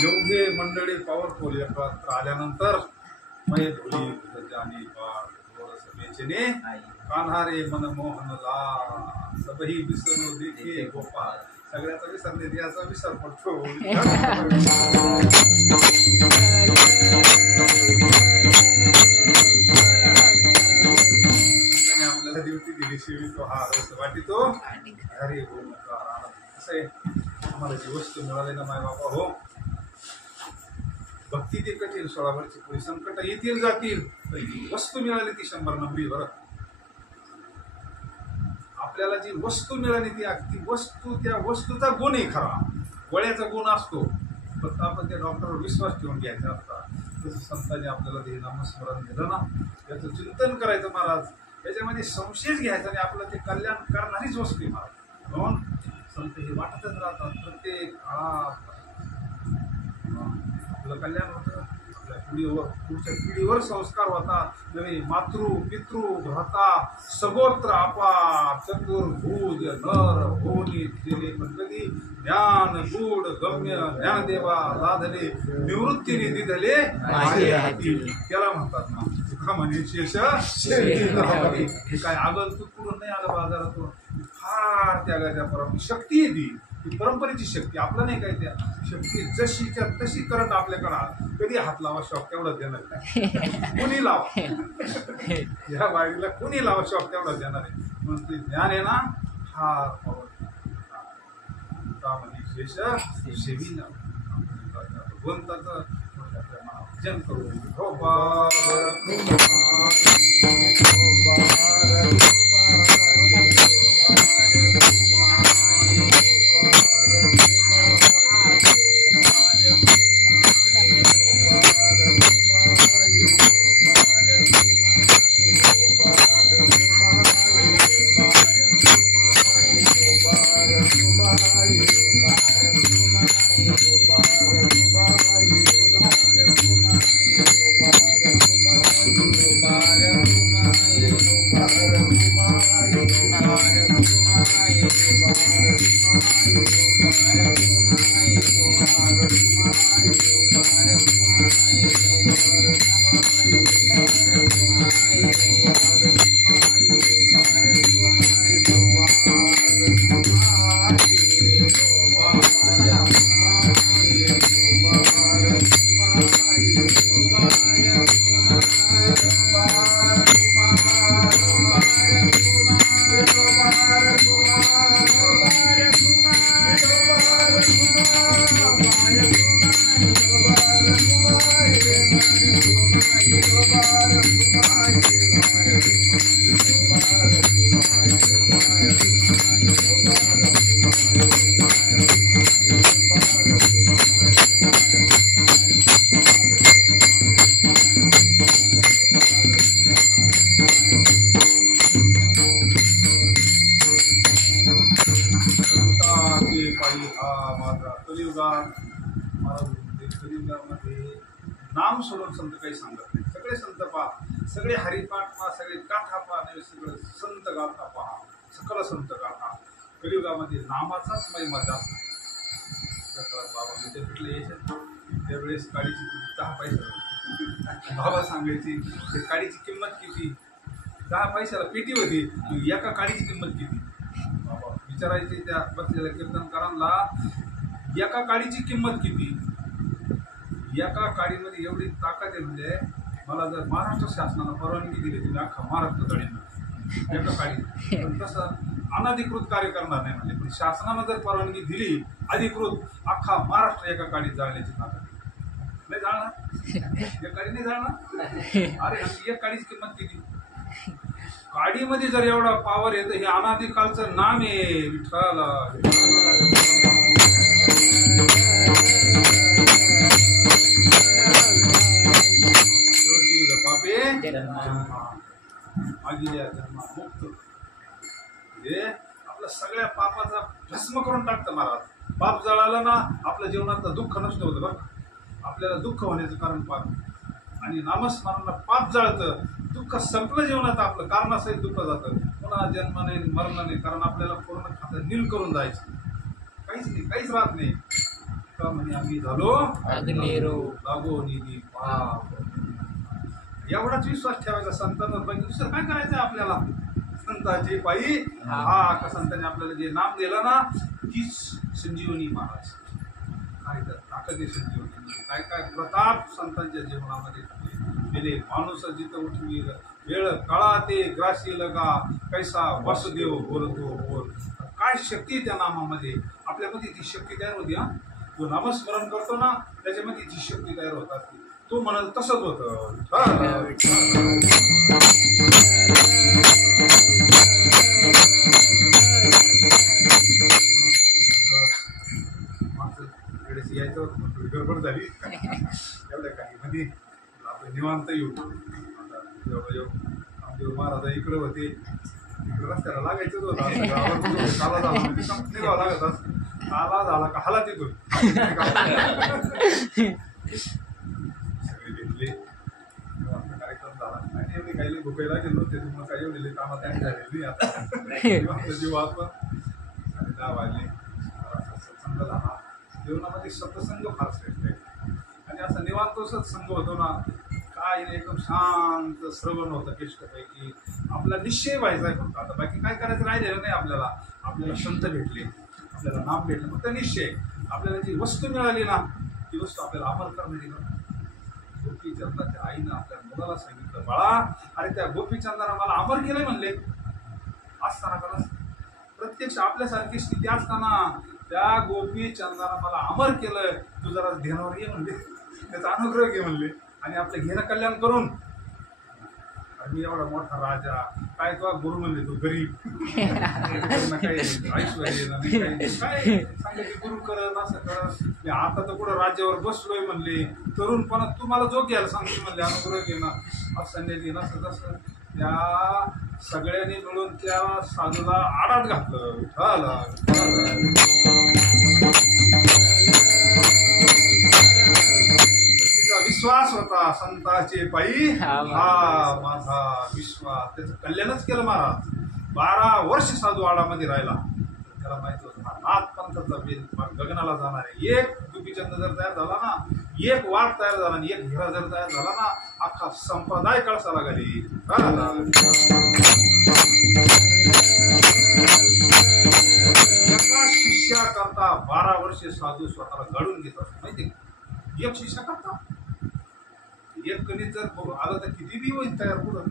एवढे मंडळी पॉवरफुल एकत्र आल्यानंतर मय भुली जाणी सभेचे कान्हारे मनमोहनला सबही विसरू देखे गोपाळ. सगळ्याचा विसर नाही याचा विसर पडतो. आपल्याला ड्युटी दिली शिवी तो हा रस वाटितो अरे हो कसं आहे आम्हाला जी वस्तू मिळाली ना माय बाबा हो भक्ती ती कठीण 16 वर्षी पुढे संकट येतील जातील वस्तू मिळाली ती 100 नंबरी बरं. आपल्याला जी वस्तू मिळाली ती वस्तू त्या वस्तूचा गुणही खरा गोळ्याचा गुण असतो फक्त आपण त्या डॉक्टरवर विश्वास ठेवून घ्यायचा असता. तसं संतांनी आपल्याला ते नामस्मरण दिलं ना त्याचं चिंतन करायचं महाराज. त्याच्यामध्ये संशयच घ्यायचा आणि आपलं ते कल्याण करणारीच वस्तू आहे महाराज. म्हणून संत हे वाटतच राहतात प्रत्येक काळात आपलं कल्याण होतं. आपल्या पुढच्या पिढीवर संस्कार होतात. नवीन मातृ पितृ भ्राता सगोत्र आपा चतुर्भुज नर होनी केले पण कधी ज्ञान गूढ गम्य ज्ञानदेवा लाधले निवृत्तीने दिधले त्याला म्हणतात ना तुका म्हणे शेष काय आगंतुक कुठून नाही आलं बाजारातून फार त्यागाच्या परम शक्ती आहे ती परंपरेची शक्ती आपलं नाही काय त्या शक्ती जशीच्या तशी करत आपल्याकडं कधी हात लावा शॉक तेवढंच देणार नाही कुणी लावा या बाईला कुणी लावा शॉक तेवढंच देणार आहे. म्हणून ते ज्ञान आहे ना फार म्हणजे शेष सेवी भगवंताचं जन करू हो Bye. पण संत काही सांगत नाही. सगळे संत पहा, सगळे हरिपाठ पहा, सगळे गाथा पहा, नव्हे सगळे संत गाथा पहा, सकल संत गाथा. कलियुगामध्ये नामाचाच महिमा जास्त. बाबा विद्यापीठला यायचे त्यावेळेस काडीची 10 पैसे बाबा सांगायची ते काडीची किंमत किती. 10 पैशाला पेटी होती, एका काडीची किंमत किती. बाबा विचारायचे त्या बसलेल्या कीर्तनकारांना, एका काडीची किंमत किती. एका काडीमध्ये एवढी ताकद आहे म्हणजे मला जर महाराष्ट्र शासनानं परवानगी दिली तुम्ही अख्खा महाराष्ट्र जळीन एका काडी. पण तसं अनधिकृत कार्य करणार नाही म्हणजे, पण शासनानं जर परवानगी दिली अधिकृत अख्खा महाराष्ट्र एका काडीत जाळण्याची ताकद नाही. जाळणार एक काडी नाही जाळणार. अरे एक काडीची किंमत किती. काडीमध्ये जर एवढा पावर येतं, हे अनादिकालचं नाम आहे विठ्ठल. मुक्त हे आपल्या सगळ्या पापाचा भस्म करून टाकतं महाराज. पाप जळालं ना आपल्या जीवनातलं दुःख नष्ट होतं बरं. आपल्याला दुःख होण्याचं कारण पाप, आणि नामस्मरणाला पाप जळतं, दुःख संपलं जीवनात आपलं, कारणासहित दुःख जातं. पुन्हा जन्म नाही मरण नाही, कारण आपल्याला पूर्ण खातं नील करून जायचं. काहीच नाही, काहीच राहत नाही. का म्हणे आम्ही झालो लागो निधी पाप. एवढाच विश्वास ठेवायचा संतांवर. पाहिजे दुसरं काय करायचं आपल्याला. संतांची पायी हा का संतांनी आपल्याला जे नाम दिलं ना तीच संजीवनी महाराज. काय तर ताकद संजीवनी. काय काय प्रताप संतांच्या जीवनामध्ये दिले. माणूस जिथं उठवी वेळ काळा ते ग्रासी लगा कैसा वासुदेव बोलतो बोल. काय शक्ती त्या नामामध्ये. आपल्यामध्ये ती शक्ती तयार होती. हा जो नामस्मरण करतो ना त्याच्यामध्ये ती शक्ती तयार होत असते. तो म्हणाल तसंच होतं. यायचं होतं थोडी गडबड झाली एवढ्या काही मध्ये आपण निवांत येऊ. रामदेव महाराज इकडे होते, इकडे रस्त्याला लागायचंच होतं. काला झाला म्हणजे निघावं लागत असं. काला झाला का हाला तिथून सगळे घेतले. कार्यक्रम झाला आणि एवढी काही भुकायला गेलो होते. तुम्हाला काही एवढे कामात काही झालेली आता जीव आपण 10 वाजले. सत्संग झाला. जीवनामध्ये सत्संग फार श्रेष्ठ आहे. आणि असं निवांत सत्संग होतो ना, काय एकदम शांत श्रवण होतं केष्टपैकी. आपला निश्चय व्हायचा आहे फक्त. आता बाकी काय करायचं राहिलेलं नाही आपल्याला. आपल्याला संत भेटले, आपल्याला नाम भेटलं, फक्त निश्चय. आपल्याला जी वस्तू मिळाली ना ती वस्तू आपल्याला अमर करणारी ना. गोपीचंदाच्या आईनं आपल्या मुलाला सांगितलं, बाळा अरे त्या गोपीचंदानं मला अमर केलंय म्हणले. असताना का प्रत्यक्ष आपल्यासारखी स्थिती असताना त्या गोपीचंदानं मला अमर केलं. तू जरा ध्यानावर ये म्हणले, त्याचा अनुग्रह घे म्हणले, आणि आपलं घेणं कल्याण करून. मी एवढा मोठा राजा काय तो गुरु म्हणले तू गरीब काही ऐश्वर्य नाही काय सांगायचे गुरु करत असं करत. मी आता तर कुठं राज्यावर बसलोय म्हणले. तरुणपणात तू मला जो घ्यायला सांगते म्हणले, अनुग्रह घे ना असं नाही नसं तसं. त्या सगळ्यांनी मिळून त्या साधूला आडात घातलं. विश्वास होता संताचे पायी हा माझा विश्वास. त्याचं कल्याणच केलं महाराज. 12 वर्ष साधू आडामध्ये राहिला. त्याला माहिती होतं नाथ पंथाचा वेद गगनाला जाणार आहे. एक गोपीचंद जर तयार झाला ना, एक वाघ तयार झाला आणि एक हिरा जर तयार झाला ना, अख्खा संप्रदाय कळसाला घाली. एका शिष्याकरता 12 वर्षे साधू स्वतःला घडून घेत असतो माहिती. एक शिष्या करता एक कणीत जर आलं तर किती बी होईल तयार पुढं.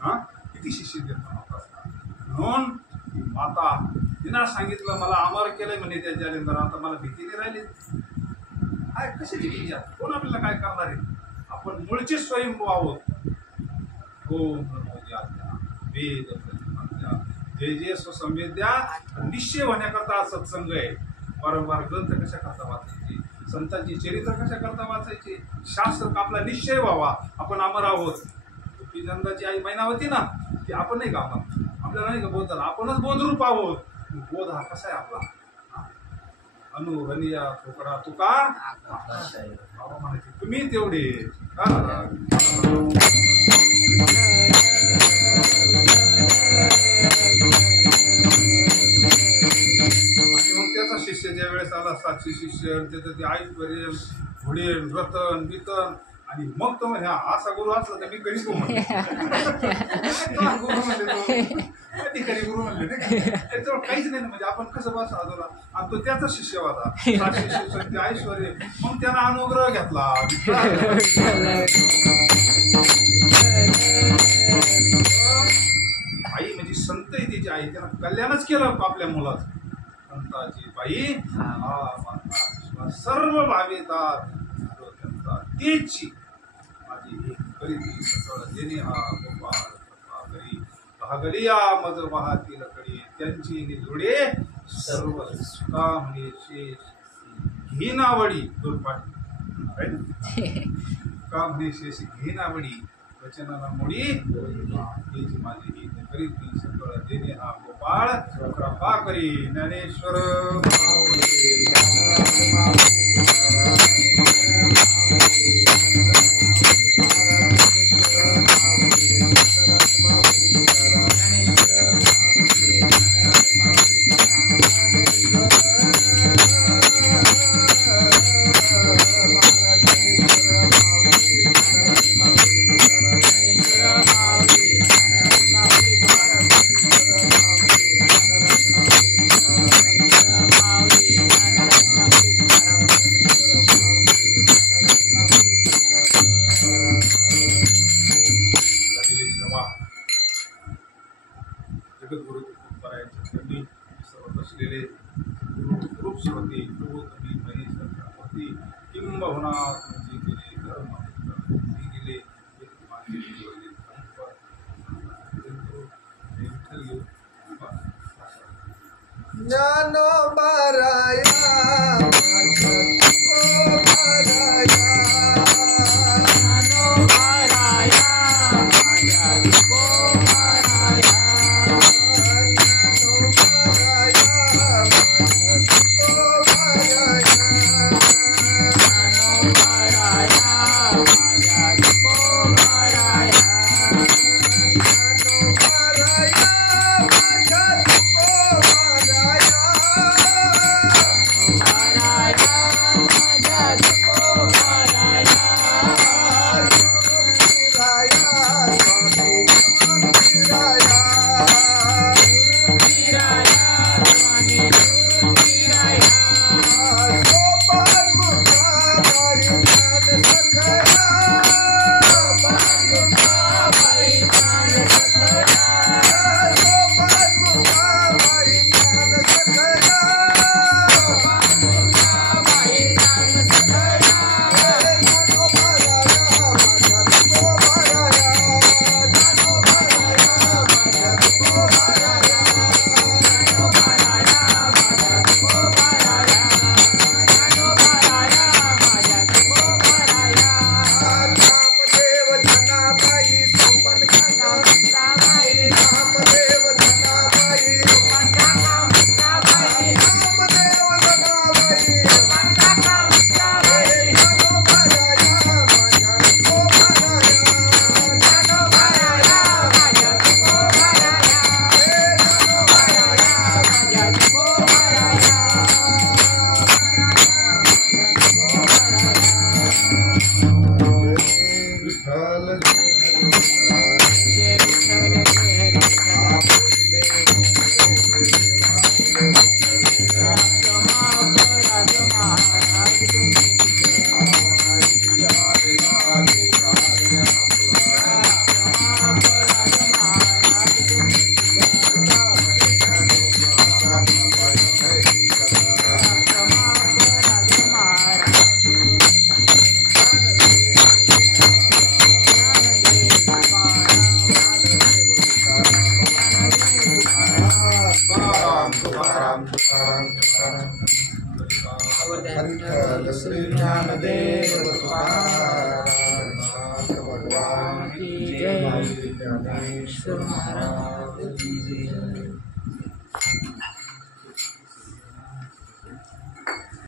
हा किती शिष्य देतात म्हणून आता तिनं सांगितलं मला अमर केलंय म्हणे त्याच्या नंतर. आता मला भीती नाही राहिली. काय कशाची भीती आहे. कोण आपल्याला काय करणार आहे. आपण मूळचे स्वयंभू आहोत. ओम नमो द्या वेद प्रतिपाद्या जय जय स्वसंवेद्या. निश्चय होण्याकरता सत्संग आहे. वारंवार ग्रंथ कशा करता वाचायचे, संतांची चरित्र कशा करता वाचायचे, शास्त्र आपला निश्चय व्हावा आपण अमर आहोत. गोपीचंदाची आई मैनावती ना ती आपण नाही का आपण आपल्याला नाही का बोध झाला. आपणच बोधरूप आहोत. बोध हा कसा आहे आपला. अनुभनिया ठोकरा तुका बाबा म्हणायचे तुम्ही तेवढे आणि मग त्याचा शिष्य ज्या वेळेस आला 700 शिष्य त्याचं ते ऐश्वर्य घोडे रतन बितन आणि मग तो म्हणजे असा गुरु असला तर मी कधी गुरु म्हणले कधी गुरु म्हणले त्याच्यावर काहीच नाही म्हणजे आपण कसं बस आजोला आणि तो त्याचा शिष्य होता 700 शिष्य ते ऐश्वर्य मग त्यानं अनुग्रह घेतला आई म्हणजे संत आहे त्याची आई त्यानं कल्याणच केलं आपल्या मुलाचं संताची बाई सर्व भावितात त्यांचा तेची माझी ही करीती सकळ देणे हा गोपाळ घरी भागलिया मज वाहतील कडी त्यांची निजोडे सर्व सुका म्हणे शेष घेनावडी दोन पाठ का म्हणे शेष घेनावडी वचनाला मोडी तेची माझी ही करीती सकळ देणे हा गोपाळ कृपा करी ज्ञानेश्वर जगद्गुरु तुकोबारायांच्या सर्व बसलेले रूप श्रोते तुम्ही महेश किंबहुना तुमचे गेले धर्म गेले ज्ञानोबाराया श्री ज्ञानदेव भगवान की जय। ज्ञानेश्वर महाराज की जय।